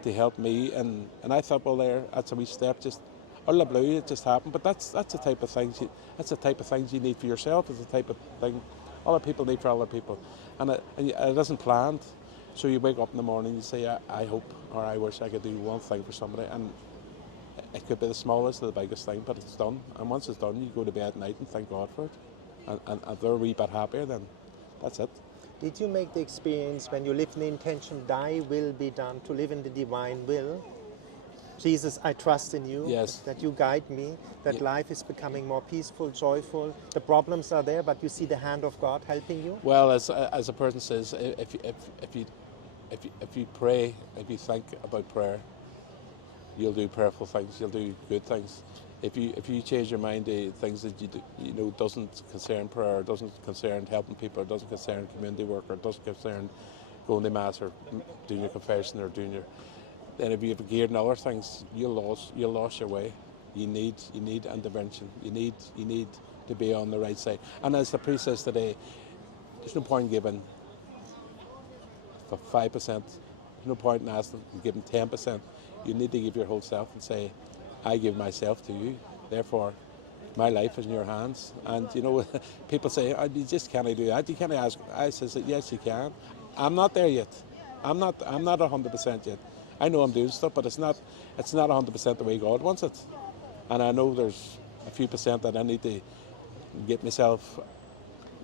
to help me. And I thought, well, that's a wee step. Just out of the blue, it just happened. But that's the type of things. That's the type of things you need for yourself. It's the type of thing other people need for other people. And it isn't planned. So you wake up in the morning and you say, I hope or I wish I could do one thing for somebody. And it could be the smallest or the biggest thing, but it's done. And once it's done, you go to bed at night and thank God for it. And if they're a wee bit happier, then that's it. Did you make the experience when you live in the intention, thy will be done, to live in the divine will? Jesus, I trust in you, yes. That you guide me, that life is becoming more peaceful, joyful. The problems are there, but you see the hand of God helping you? Well, as a person says, if you pray, if you think about prayer, you'll do prayerful things, you'll do good things. If you change your mind to things that you know doesn't concern prayer, doesn't concern helping people, or doesn't concern community work, or doesn't concern going to mass or doing your confession or doing your, then if you've geared in other things, you'll lose your way. You need intervention. You need to be on the right side. And as the priest says today, there's no point in giving for 5%. There's no point in asking and giving 10%. You need to give your whole self and say, I give myself to you, therefore my life is in your hands. And you know, people say, oh, you just can't do that, you can't ask. I says, yes you can. I'm not there yet. I'm not 100% yet. I know I'm doing stuff, but it's not 100% the way God wants it. And I know there's a few percent that I need to get myself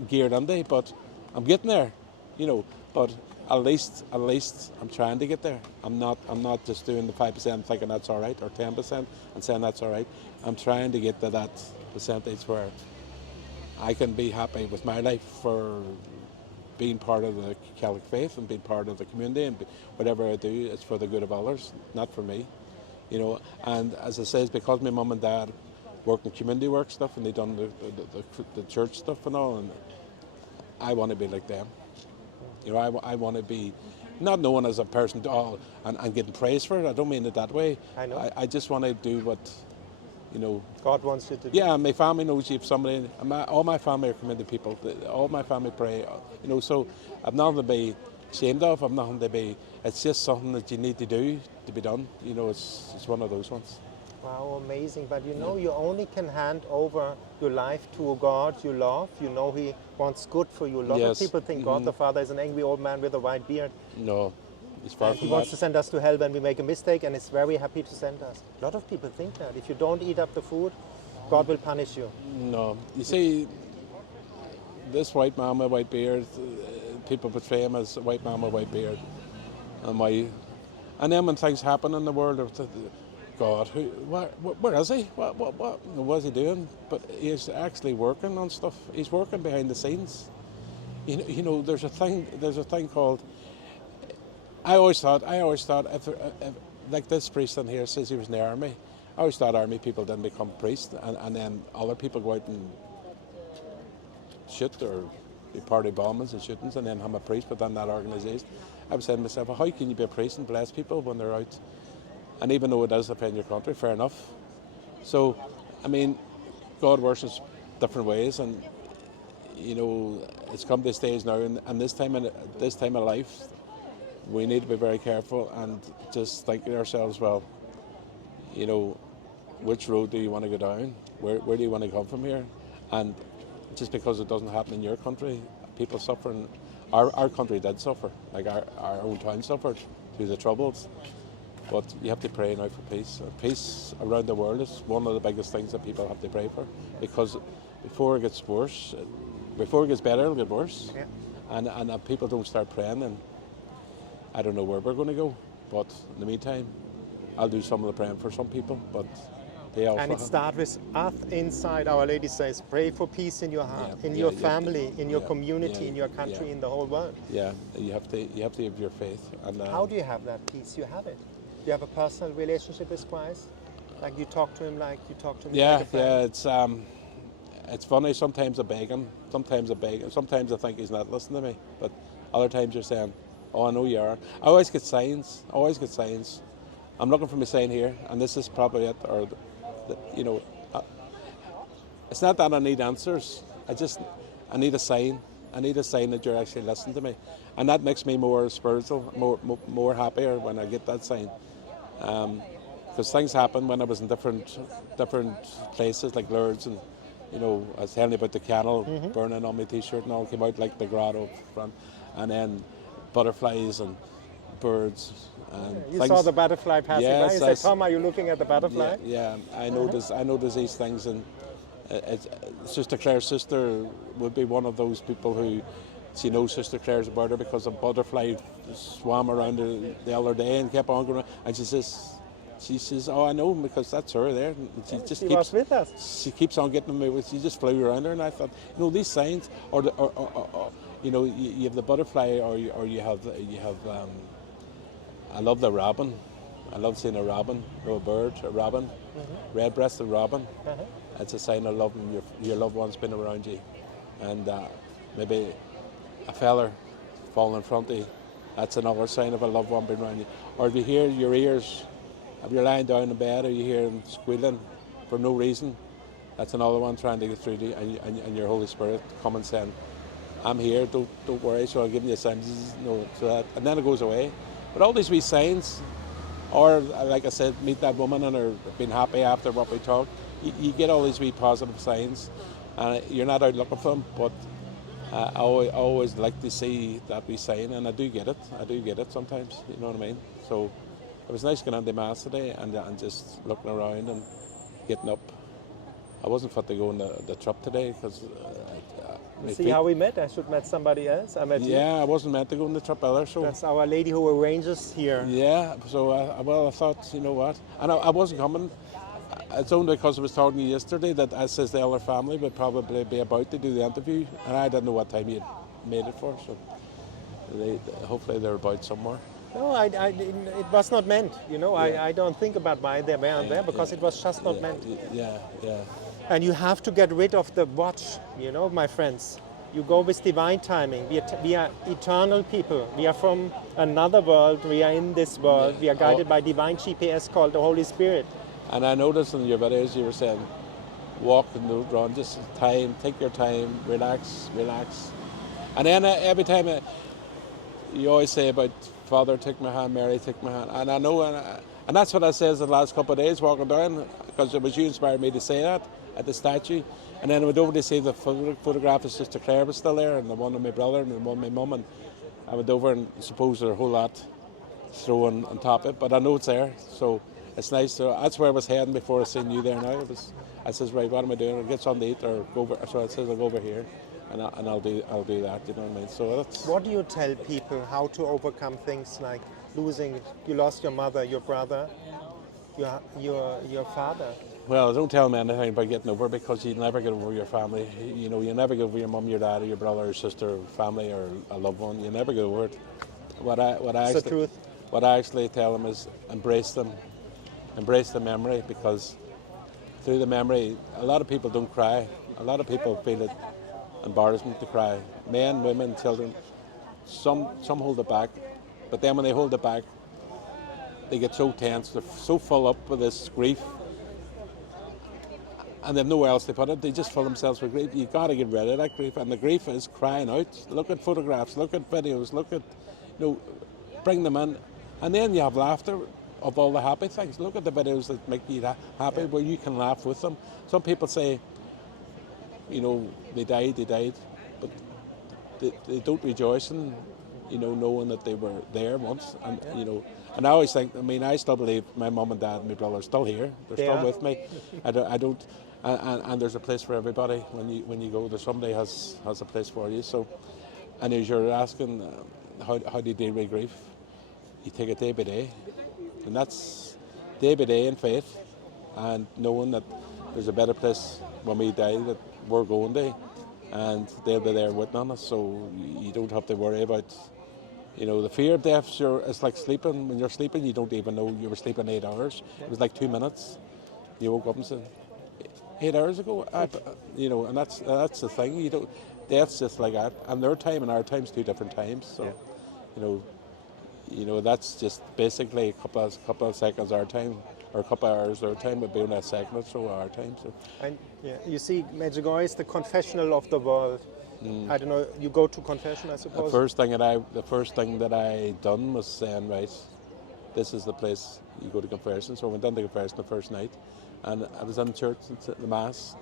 geared into, but I'm getting there, you know. But at least I'm trying to get there. I'm not just doing the 5% thinking that's all right, or 10% and saying that's all right. I'm trying to get to that percentage where I can be happy with my life for being part of the Catholic faith and being part of the community, and whatever I do, it's for the good of others, not for me, you know. And as I say, it's because my mum and dad worked in community work stuff and they done the church stuff and all, and I want to be like them. You know, I want to be not known as a person and getting praise for it. I don't mean it that way. I know. I just want to do what, you know, God wants you to do. Yeah, my family knows you. If somebody, all my family are committed people. All my family pray. You know, so I've nothing to be ashamed of. I've nothing to be. It's just something that you need to do to be done. You know, it's one of those ones. Wow, amazing. But you know, you only can hand over your life to a God you love. You know He wants good for you. A lot of people think God the Father is an angry old man with a white beard. No, He's far And from He wants that. to send us to hell when we make a mistake, and is very happy to send us. A lot of people think that. If you don't eat up the food, God will punish you. No. You see, this white man with white beard, people portray him as a white man with white beard. And then when things happen in the world, God, where is he? What is he doing? But he's actually working on stuff. He's working behind the scenes. You know, there's a thing called. I always thought if like this priest in here says he was in the army. I always thought army people didn't become priests, and then other people go out and shoot or be party bombings and shootings, and then have a priest within that organisation. I was saying to myself, well, how can you be a priest and bless people when they're out? And even though it does defend your country, fair enough. So, I mean, God works in different ways, and you know, it's come to a stage now, and this time of life, we need to be very careful and just think to ourselves, well, you know, which road do you want to go down? Where do you want to come from here? And just because it doesn't happen in your country, people suffering. Our country did suffer, like our own town suffered through the Troubles. But you have to pray now for peace. Peace around the world is one of the biggest things that people have to pray for, because before it gets worse, before it gets better, it'll get worse. Yeah. And if people don't start praying, then I don't know where we're going to go. But in the meantime, I'll do some of the praying for some people, but they also And it starts with us inside. Our Lady says, pray for peace in your heart, in your family, in your community, in your country, in the whole world. Yeah, you have to have your faith. And how do you have that peace? You have it. You have a personal relationship with Christ, like you talk to Him, like you talk to Him. Yeah, like yeah. It's funny. Sometimes I beg Him. Sometimes I think He's not listening to me. But other times you're saying, "Oh, I know you are." I always get signs. I'm looking for my sign here, and this is probably it. Or, you know, it's not that I need answers. I need a sign. I need a sign that you're actually listening to me, and that makes me more spiritual, more happier when I get that sign. Because things happen when I was in different places like Lourdes, and you know, I was telling you about the candle burning on my T-shirt and all, came out like the grotto front, and then butterflies and birds. And you saw the butterfly passing by. You said, "Tom, are you looking at the butterfly?" Yeah, I notice these things, and Sister Claire's sister would be one of those people who, she knows Sister Claire's about her because a butterfly swam around her the other day and kept on going, and she says, "Oh, I know, because that's her there." And she was with us. She keeps on getting me. She just flew around her, and I thought, you know, these signs, or you know, you have the butterfly, or you have. I love the robin. I love seeing a robin, or a bird, a robin, red-breasted robin. It's a sign of love, and your loved one's been around you. And maybe a feather falling in front of you, that's another sign of a loved one being around you. Or if you hear your ears, if you're lying down in bed, or you hear them squealing for no reason, that's another one trying to get through to you, and your Holy Spirit coming saying, "I'm here, don't worry, so I'll give you a sign." No, so that, and then it goes away. But all these wee signs, or like I said, meet that woman and her being happy after what we talked. You get all these wee positive signs, and you're not out looking for them, but I always like to see that wee sign, and I do get it sometimes, you know what I mean? So it was nice going on to Mass today and just looking around and getting up. I wasn't fit to go on the trip today because... See how we met? I should have met somebody else. I met you. Yeah, I wasn't meant to go on the trip either. So that's Our Lady who arranges here. Yeah, so I thought, you know what, and I wasn't coming. It's only because I was talking to you yesterday that I says the other family would probably be about to do the interview, and I didn't know what time you made it for. So hopefully they're about somewhere. No, it was not meant. You know, yeah. I don't think about why they weren't there because it was just not meant. Yeah. And you have to get rid of the watch, you know, my friends. You go with divine timing. We are eternal people. We are from another world. We are in this world. We are guided by divine GPS called the Holy Spirit. And I noticed in your videos you were saying, walk and don't run, just time, take your time, relax. And then every time you always say about Father, take my hand, Mary, take my hand. And I know, and And that's what I says the last couple of days walking down, because it was you inspired me to say that at the statue. And then I went over to see the photograph of Sister Claire was still there, and the one of my brother and the one of my mum, and I went over and suppose there's a whole lot thrown on top of it, but I know it's there, so it's nice. So that's where I was heading before I seen you there now. I says, right, what am I doing? I'll get something to eat or go over. So I says, I'll go over here, and I'll do that. You know what I mean? So that's. What do you tell people how to overcome things like losing? You lost your mother, your brother, your father. Well, don't tell them anything about getting over, because you never get over your family. You know, you never get over your mum, your dad, or your brother, or sister, or family, or a loved one. You never get over it. It's the truth. What I actually tell them is embrace them. Embrace the memory, because through the memory, a lot of people don't cry. A lot of people feel it embarrassment to cry. Men, women, children, some hold it back. But then when they hold it back, they get so tense, they're so full up with this grief, and they have nowhere else to put it. They just fill themselves with grief. You've got to get rid of that grief, and the grief is crying out. Look at photographs, look at videos, look at, bring them in. And then you have laughter of all the happy things. Look at the videos that make you happy, where you can laugh with them. Some people say, they died, but they don't rejoice in, knowing that they were there once. And, and I always think, I still believe my mum and dad and my brother are still here. They're still with me. I don't, and there's a place for everybody. When you go, there's somebody has a place for you. So, and as you're asking, how do you deal with grief? You take it day by day, and that's day by day in faith, and knowing that there's a better place when we die that we're going to, and they'll be there waiting us, so you don't have to worry about, the fear of death. It's like sleeping. When you're sleeping, you don't even know you were sleeping 8 hours. It was like 2 minutes. You woke up and said, 8 hours ago, and that's the thing. Death's just like that, and their time and our time's 2 different times. So, that's just basically a couple of seconds our time, or a couple of hours their time would be only a second or so our time. So. And you see, Medjugorje is the confessional of the world. I don't know. You go to confession, I suppose. The first thing that I done was saying, right, this is the place you go to confession. So I went into confession the first night, and I was in church at the mass,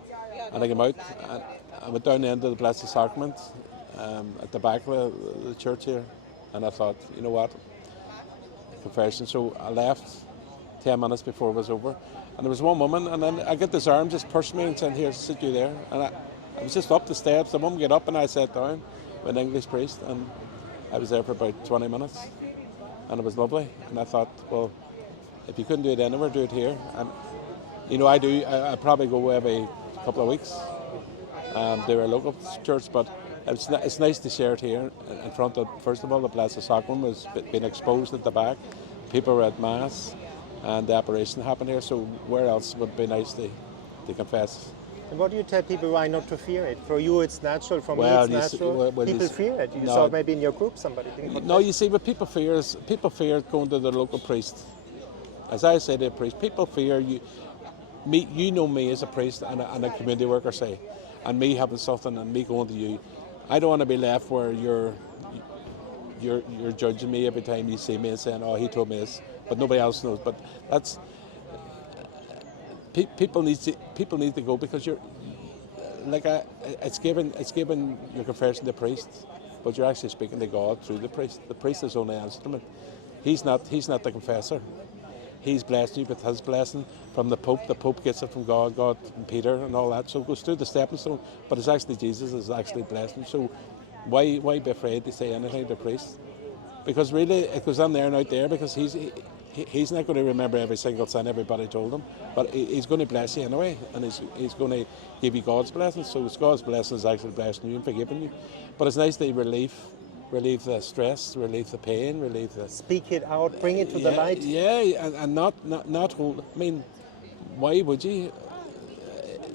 and I came out. And I went down the end of the Blessed Sacrament at the back of the church here, and I thought, you know what, confession. So I left 10 minutes before it was over, and there was one woman, and then I get this arm just pushed me and said, here, sit you there. And I was just up the steps. The woman get up, and I sat down with an English priest, and I was there for about 20 minutes, and it was lovely. And I thought, well, if you couldn't do it anywhere, do it here. And I probably go every couple of weeks. They're a local church, but it's nice to share it here in front of, first of all, the Blessed Sacrament was being exposed at the back. People were at Mass, and the apparition happened here, so where else would be nice to confess? And what do you tell people why not to fear it? For you it's natural, for me it's natural. People fear it. You saw maybe in your group somebody didn't confess. No, you see, what people fear going to the local priest. As I say to a priest, people fear you. You know me as a priest and a community worker, say, and me having something and me going to you. I don't want to be left where you're judging me every time you see me and saying, oh, he told me this, but nobody else knows. But that's people need to go, because you're like it's given your confession to the priest, but you're actually speaking to God through the priest. The priest is only an instrument. He's not the confessor. He's blessed you with his blessing from the Pope. The Pope gets it from God and Peter and all that. So it goes through the stepping stone, but it's actually Jesus is actually blessing. So why be afraid to say anything to the priest? Because really it goes in there and out there, because he's not going to remember every single sin everybody told him, but he's going to bless you anyway, and he's going to give you God's blessing. So it's God's blessing is actually blessing you and forgiving you. But it's nice to relieve the stress, relieve the pain, relieve the... Speak it out, bring it to the light. Yeah, and not hold... I mean, why would you?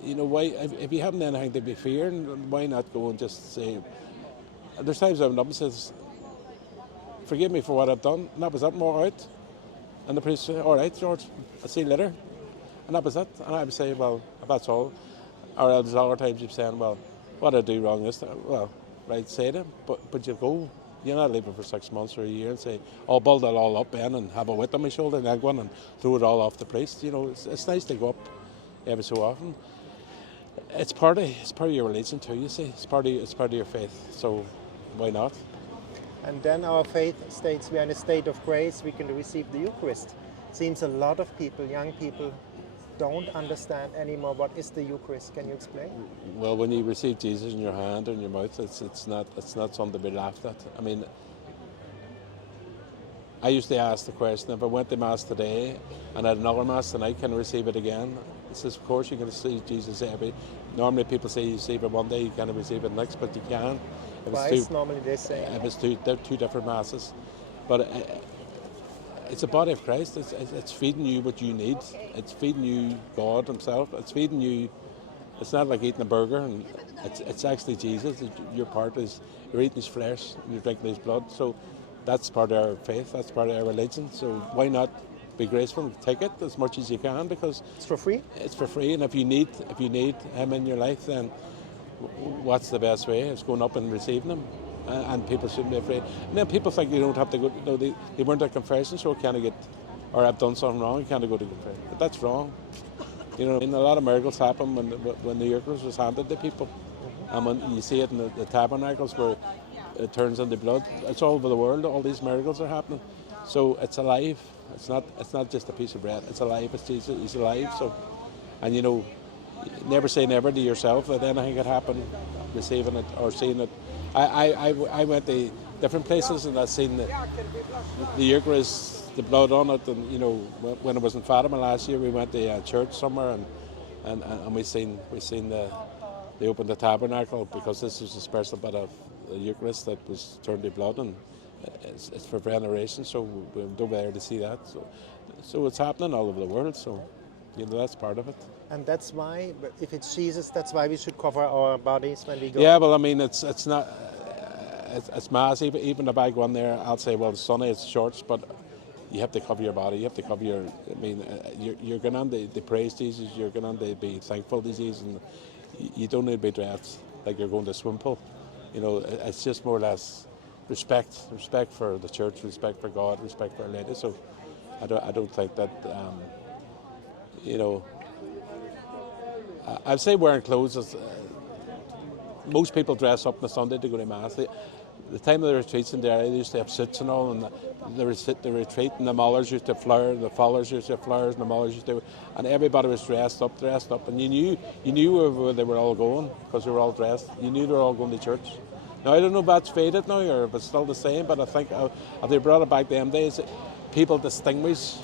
Why, if you haven't anything to be fearing, why not go and just say... There's times I went up and says, forgive me for what I've done, and that was it, I'm all right. And the priest said, all right, George, I'll see you later. And that was it. And I would say, well, if that's all. Or there's other times you're saying, well, what did I do wrong this time? Well, right, say it, but you go. You're not leaving for 6 months or a year and say, "I'll build it all up then and have a weight on my shoulder and then go on and throw it all off the priest." You know, it's nice to go up every so often. It's part of your religion too. You see, it's part of your faith. So why not? And then our faith states we are in a state of grace. We can receive the Eucharist. Seems a lot of people, young people, don't understand anymore what is the Eucharist. Can you explain? Well, when you receive Jesus in your hand or in your mouth, it's not something to be laughed at. I mean, I used to ask the question, if I went to Mass today and had another Mass tonight, can I receive it again? It says, of course you can receive Jesus every. Normally people say you receive it one day, you can't receive it next, but you can. Twice normally they say. If it's two different Masses. But it's the body of Christ. It's feeding you what you need. It's feeding you God Himself. It's feeding you. It's not like eating a burger, and it's actually Jesus. Your part is you're eating His flesh, you're drinking His blood. So that's part of our faith. That's part of our religion. So why not be graceful and take it as much as you can, because it's for free. It's for free, and if you need Him in your life, then what's the best way? It's going up and receiving Him. And people shouldn't be afraid. And then people think you don't have to go. No, they weren't at confession, so can I get, or I've done something wrong, can't I go to confession? But that's wrong. You know, and a lot of miracles happen when the Eucharist was handed to people, and when you see it in the tabernacles where it turns into blood. It's all over the world. All these miracles are happening. So it's alive. It's not just a piece of bread. It's alive. It's Jesus. He's alive. So, and you know, never say never to yourself that anything could happen, receiving it or seeing it. I went to different places and I've seen the Eucharist, the blood on it, and you know, when I was in Fatima last year, we went to a church somewhere and we seen they opened the tabernacle, because this was a special bit of the Eucharist that was turned to blood, and it's for veneration. So we went over there to see that. So it's happening all over the world. So you know, that's part of it. And that's why, if it's Jesus, that's why we should cover our bodies when we go. Yeah, well, I mean, it's not, it's Mass. Even if I go in there, I'll say, well, it's sunny, it's shorts, but you have to cover your body. You have to cover your. I mean, you're going on to praise Jesus. You're going on to be thankful to Jesus, and you don't need to be dressed like you're going to a swim pool. You know, it's just more or less respect for the church, respect for God, respect for Our Lady. So I don't think that. You know, I'd say wearing clothes is, most people dress up on a Sunday to go to Mass. The time of the retreats in Derry, they used to have suits and all, and the retreat and the mullers used to have flowers, the followers used to have flowers, and the mullers used to, and everybody was dressed up, and you knew where they were all going, because they were all dressed. You knew they were all going to church. Now I don't know if that's faded now or if it's still the same, but I think if they brought it back them days, people distinguish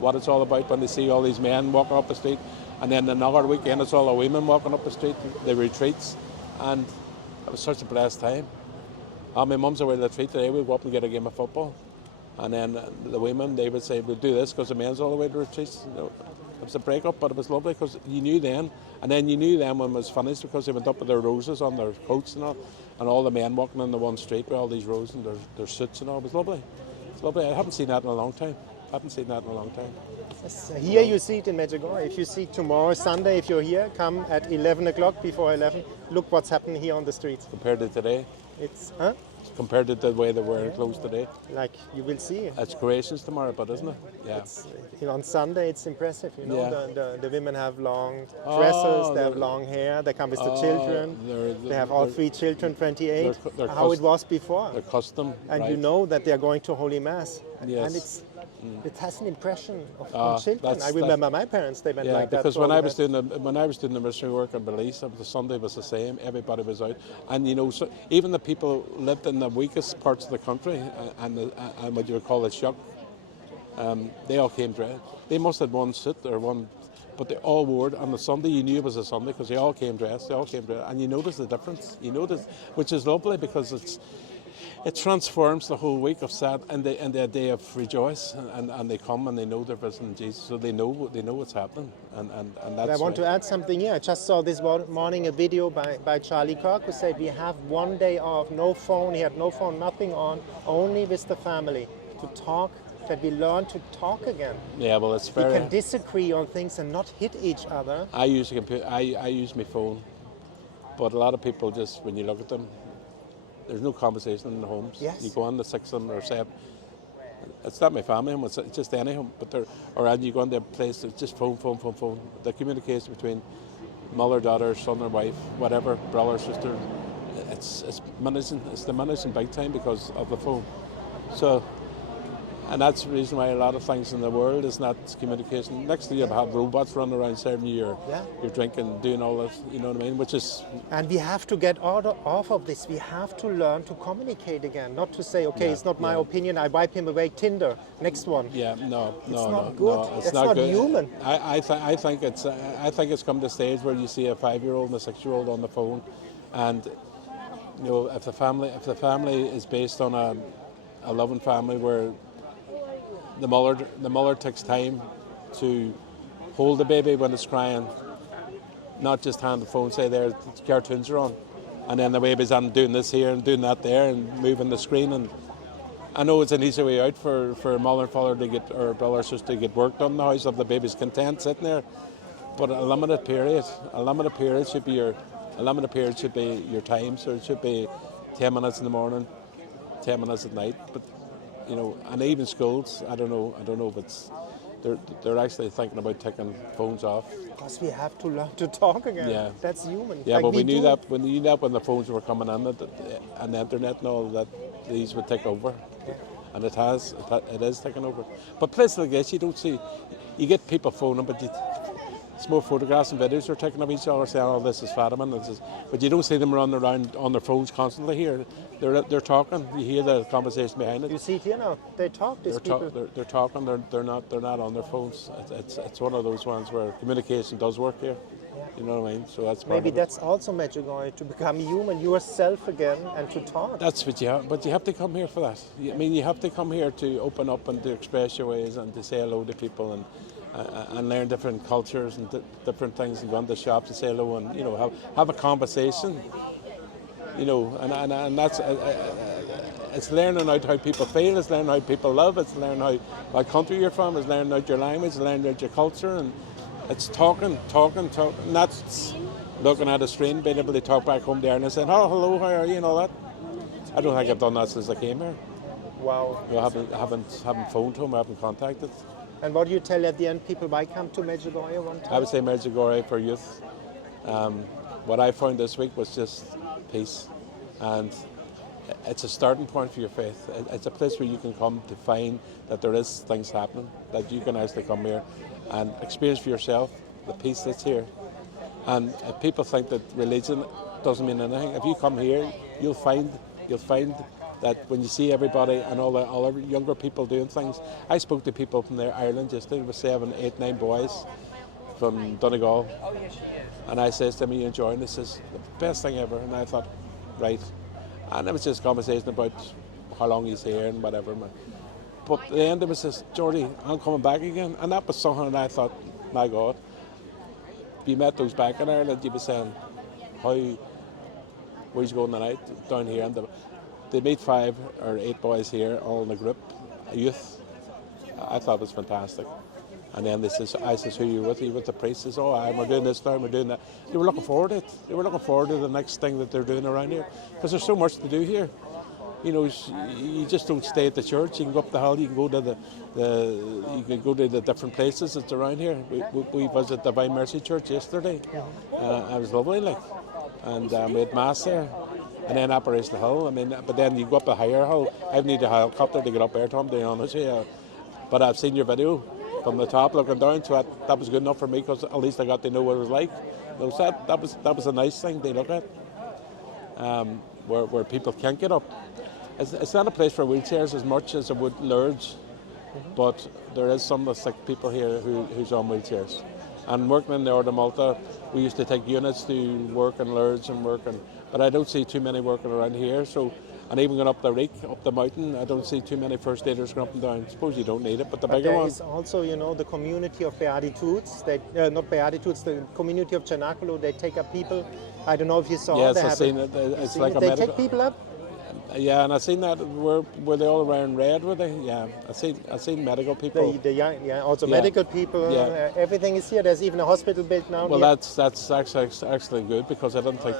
what it's all about when they see all these men walking up the street, and then another weekend it's all the women walking up the street, the retreats, and it was such a blessed time. My mum's away to the retreat today. We'd go up and get a game of football, and then the women, they would say, we'll do this because the men's all the way to retreats. You know, it was a break-up, but it was lovely because you knew then, and then you knew then when it was finished, because they went up with their roses on their coats and all the men walking on the one street with all these roses and their suits and all. It was lovely. It's lovely. I haven't seen that in a long time. Yes, here you see it in Medjugorje. If you see tomorrow, Sunday, if you're here, come at 11 o'clock, before 11. Look what's happening here on the streets. Compared to today? It's, Compared to the way they were closed today? Like, you will see. It's Croatians tomorrow, but isn't it? Yeah. On Sunday, it's impressive. You know, the women have long dresses, they have long hair, they come with the children. They have all 3 children, 28, how it was before. Their custom. And right. You know that they're going to Holy Mass. Yes. And it has an impression on children. I remember my parents, they went like that. Because when I was doing the missionary work in Belize, the Sunday was the same. Everybody was out, and you know, so even the people lived in the weakest parts of the country and what you would call a shock, they all came dressed. They must have one suit or one, but they all wore it on the Sunday. You knew it was a Sunday because they all came dressed. And you notice the difference. You notice, which is lovely because it transforms the whole week of sad and the day of rejoice, and they come and they know they're visiting Jesus, so they know what's happening, and that's. I want to add something here. I just saw this morning a video by Charlie Kirk, who said we have one day off, no phone. He had no phone, nothing on, only with the family to talk. That we learn to talk again. Yeah, well, it's very. We can disagree on things and not hit each other. I use a computer. I use my phone, but a lot of people just, when you look at them, There's no conversation in the homes. Yes. You go on the 6 of them or 7. It's not my family home, it's just any home. Or you go into a place, it's just phone. The communication between mother, daughter, son or wife, whatever, brother, sister, it's diminishing big time because of the phone. So, and that's the reason why a lot of things in the world is not communication. Next thing you have robots running around serving you your drink and doing all this, you know what I mean? Which is... And we have to get off of this. We have to learn to communicate again, not to say, okay, it's not my opinion, I wipe him away, Tinder, next one. Yeah, no, it's not good. It's not good. human. I think it's come to a stage where you see a 5-year-old and a 6-year-old on the phone, and you know, if the family is based on a loving family where the mother takes time to hold the baby when it's crying, not just hand the phone, say there, the cartoons are on, and then the baby's on doing this here and doing that there and moving the screen. And I know it's an easy way out for a mother and father to get, or brother or sister to get work done in the house if the baby's content sitting there. But a limited period should be your time. So it should be 10 minutes in the morning, 10 minutes at night. But you know, and even schools, I don't know if it's they're actually thinking about taking phones off. Because we have to learn to talk again. Yeah. That's human. Yeah, like but we knew that when the phones were coming in and the internet and all that, these would take over. Yeah. And it is taking over. But places like this, you don't see, you get people phoning, but it's more photographs and videos they're taking of each other saying, oh, this is Fatima. But you don't see them running around on their phones constantly here. They're talking. You hear the conversation behind it. You see it here now. They talk. They're talking. They're not on their phones. It's one of those ones where communication does work here. Yeah. You know what I mean? So that's maybe that's also Medjugorje, to become human yourself again and to talk. That's what you have. But you have to come here for that. I mean, you have to come here to open up and to express your ways and to say hello to people and learn different cultures and different things, and go into shops and say hello and, you know, have a conversation, you know, and that's it's learning out how people feel, it's learning how people love, it's learning what country you're from, it's learning out your language, it's learning out your culture, and it's talking, and that's looking at a screen, being able to talk back home to Ireland and saying, oh, hello, how are you, and all that. I don't think I've done that since I came here. Wow. You know, I haven't phoned home, I haven't contacted. And what do you tell at the end people why come to Medjugorje one time? I would say Medjugorje for youth. What I found this week was just peace, and it's a starting point for your faith. It's a place where you can come to find that there is things happening, that you can actually come here and experience for yourself the peace that's here. And if people think that religion doesn't mean anything, if you come here, you'll find that when you see everybody and all the younger people doing things. I spoke to people from there, Ireland yesterday, with 7, 8, 9 boys from Donegal, and I says to them, are you enjoying this? This is the best thing ever. And I thought, right. And it was just a conversation about how long he's here and whatever. But at the end it was just, Jordy, I'm coming back again. And that was something that I thought, my God, if you met those back in Ireland, you'd be saying, where's you going tonight? Down here. And they meet 5 or 8 boys here, all in a group, a youth. I thought it was fantastic. And then I says, who are you with? Are you with the priest? Says, oh, we're doing this now, we're doing that. They were looking forward to it. They were looking forward to the next thing that they're doing around here. Because there's so much to do here. You know, you just don't stay at the church. You can go up the hill, you can go to the different places that's around here. We visited the Divine Mercy Church yesterday. It was lovely, like. And we had Mass there. And then Apparition Hill. I mean, but then you go up a higher hill. I need a helicopter to get up there, Tom, to be honest with you. But I've seen your video from the top looking down, so that was good enough for me, because at least I got to know what it was like. So that was a nice thing to look at, where people can't get up. It's not a place for wheelchairs as much as it would Lourdes, but there is some of the sick people here who's on wheelchairs. And working in the Order of Malta, we used to take units to work in Lourdes but I don't see too many working around here. So, and even going up the Reek, up the mountain, I don't see too many first aiders going up and down. I suppose you don't need it, but the bigger one. There is also, you know, the community of Beatitudes, not Beatitudes, the community of Cenacolo, they take up people. I don't know if you saw. Yes, I've seen it. It's like a medical. They take people up. Yeah, and I seen that. Were they all wearing red? Were they? Yeah, I seen medical people. Also medical people. Yeah. Everything is here. There's even a hospital built now. Well, that's actually good, because I don't think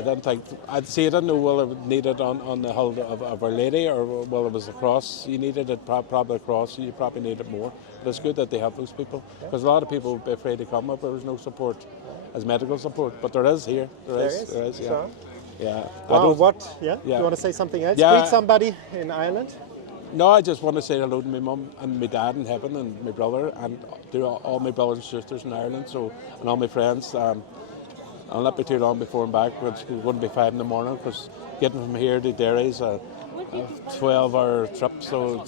I don't think, I'd say I don't know whether it needed on the hill of Our Lady or whether it was a cross. You needed it, probably a cross, you probably need it more. But it's good that they have those people, because a lot of people would be afraid to come if there was no support, as medical support. But there is here, there is, yeah. Sure. Yeah. Wow, yeah? Do you want to say something else? Yeah. Greet somebody in Ireland? No, I just want to say hello to my mum and my dad in heaven and my brother and to all my brothers and sisters in Ireland, so, and all my friends. I'll not be too long before I'm back. It's going to be 5 in the morning, because getting from here to Derry is a 12-hour trip, so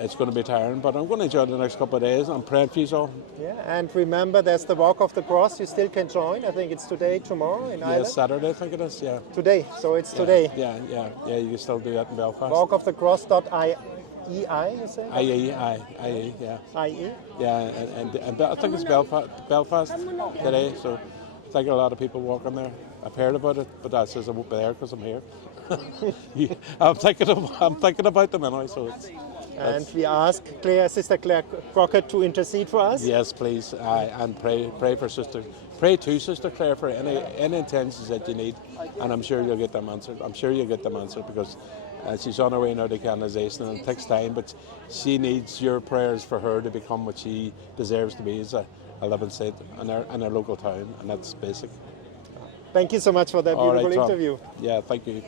it's going to be tiring. But I'm going to enjoy the next couple of days. I'm praying for you all. Yeah, and remember, there's the Walk of the Cross. You still can join. I think it's today, tomorrow in Ireland. Yeah, Saturday, I think it is. Yeah. Today, so it's today. Yeah. You can still do that in Belfast. Walkofthecross.ie, you say? IE, yeah. IE? Yeah, and I think it's Belfast today, so I think a lot of people walking there. I've heard about it, but that says I won't be there because I'm here. Yeah, I'm thinking about them anyway, so it's... And we ask Sister Claire Crockett to intercede for us. Yes, please, and pray for Sister. Pray to Sister Claire for any intentions that you need, and I'm sure you'll get them answered. Because she's on her way now to canonization, and it takes time, but she needs your prayers for her to become what she deserves to be as a living saint in our local town, and that's basic. Thank you so much for that beautiful interview. Yeah, thank you.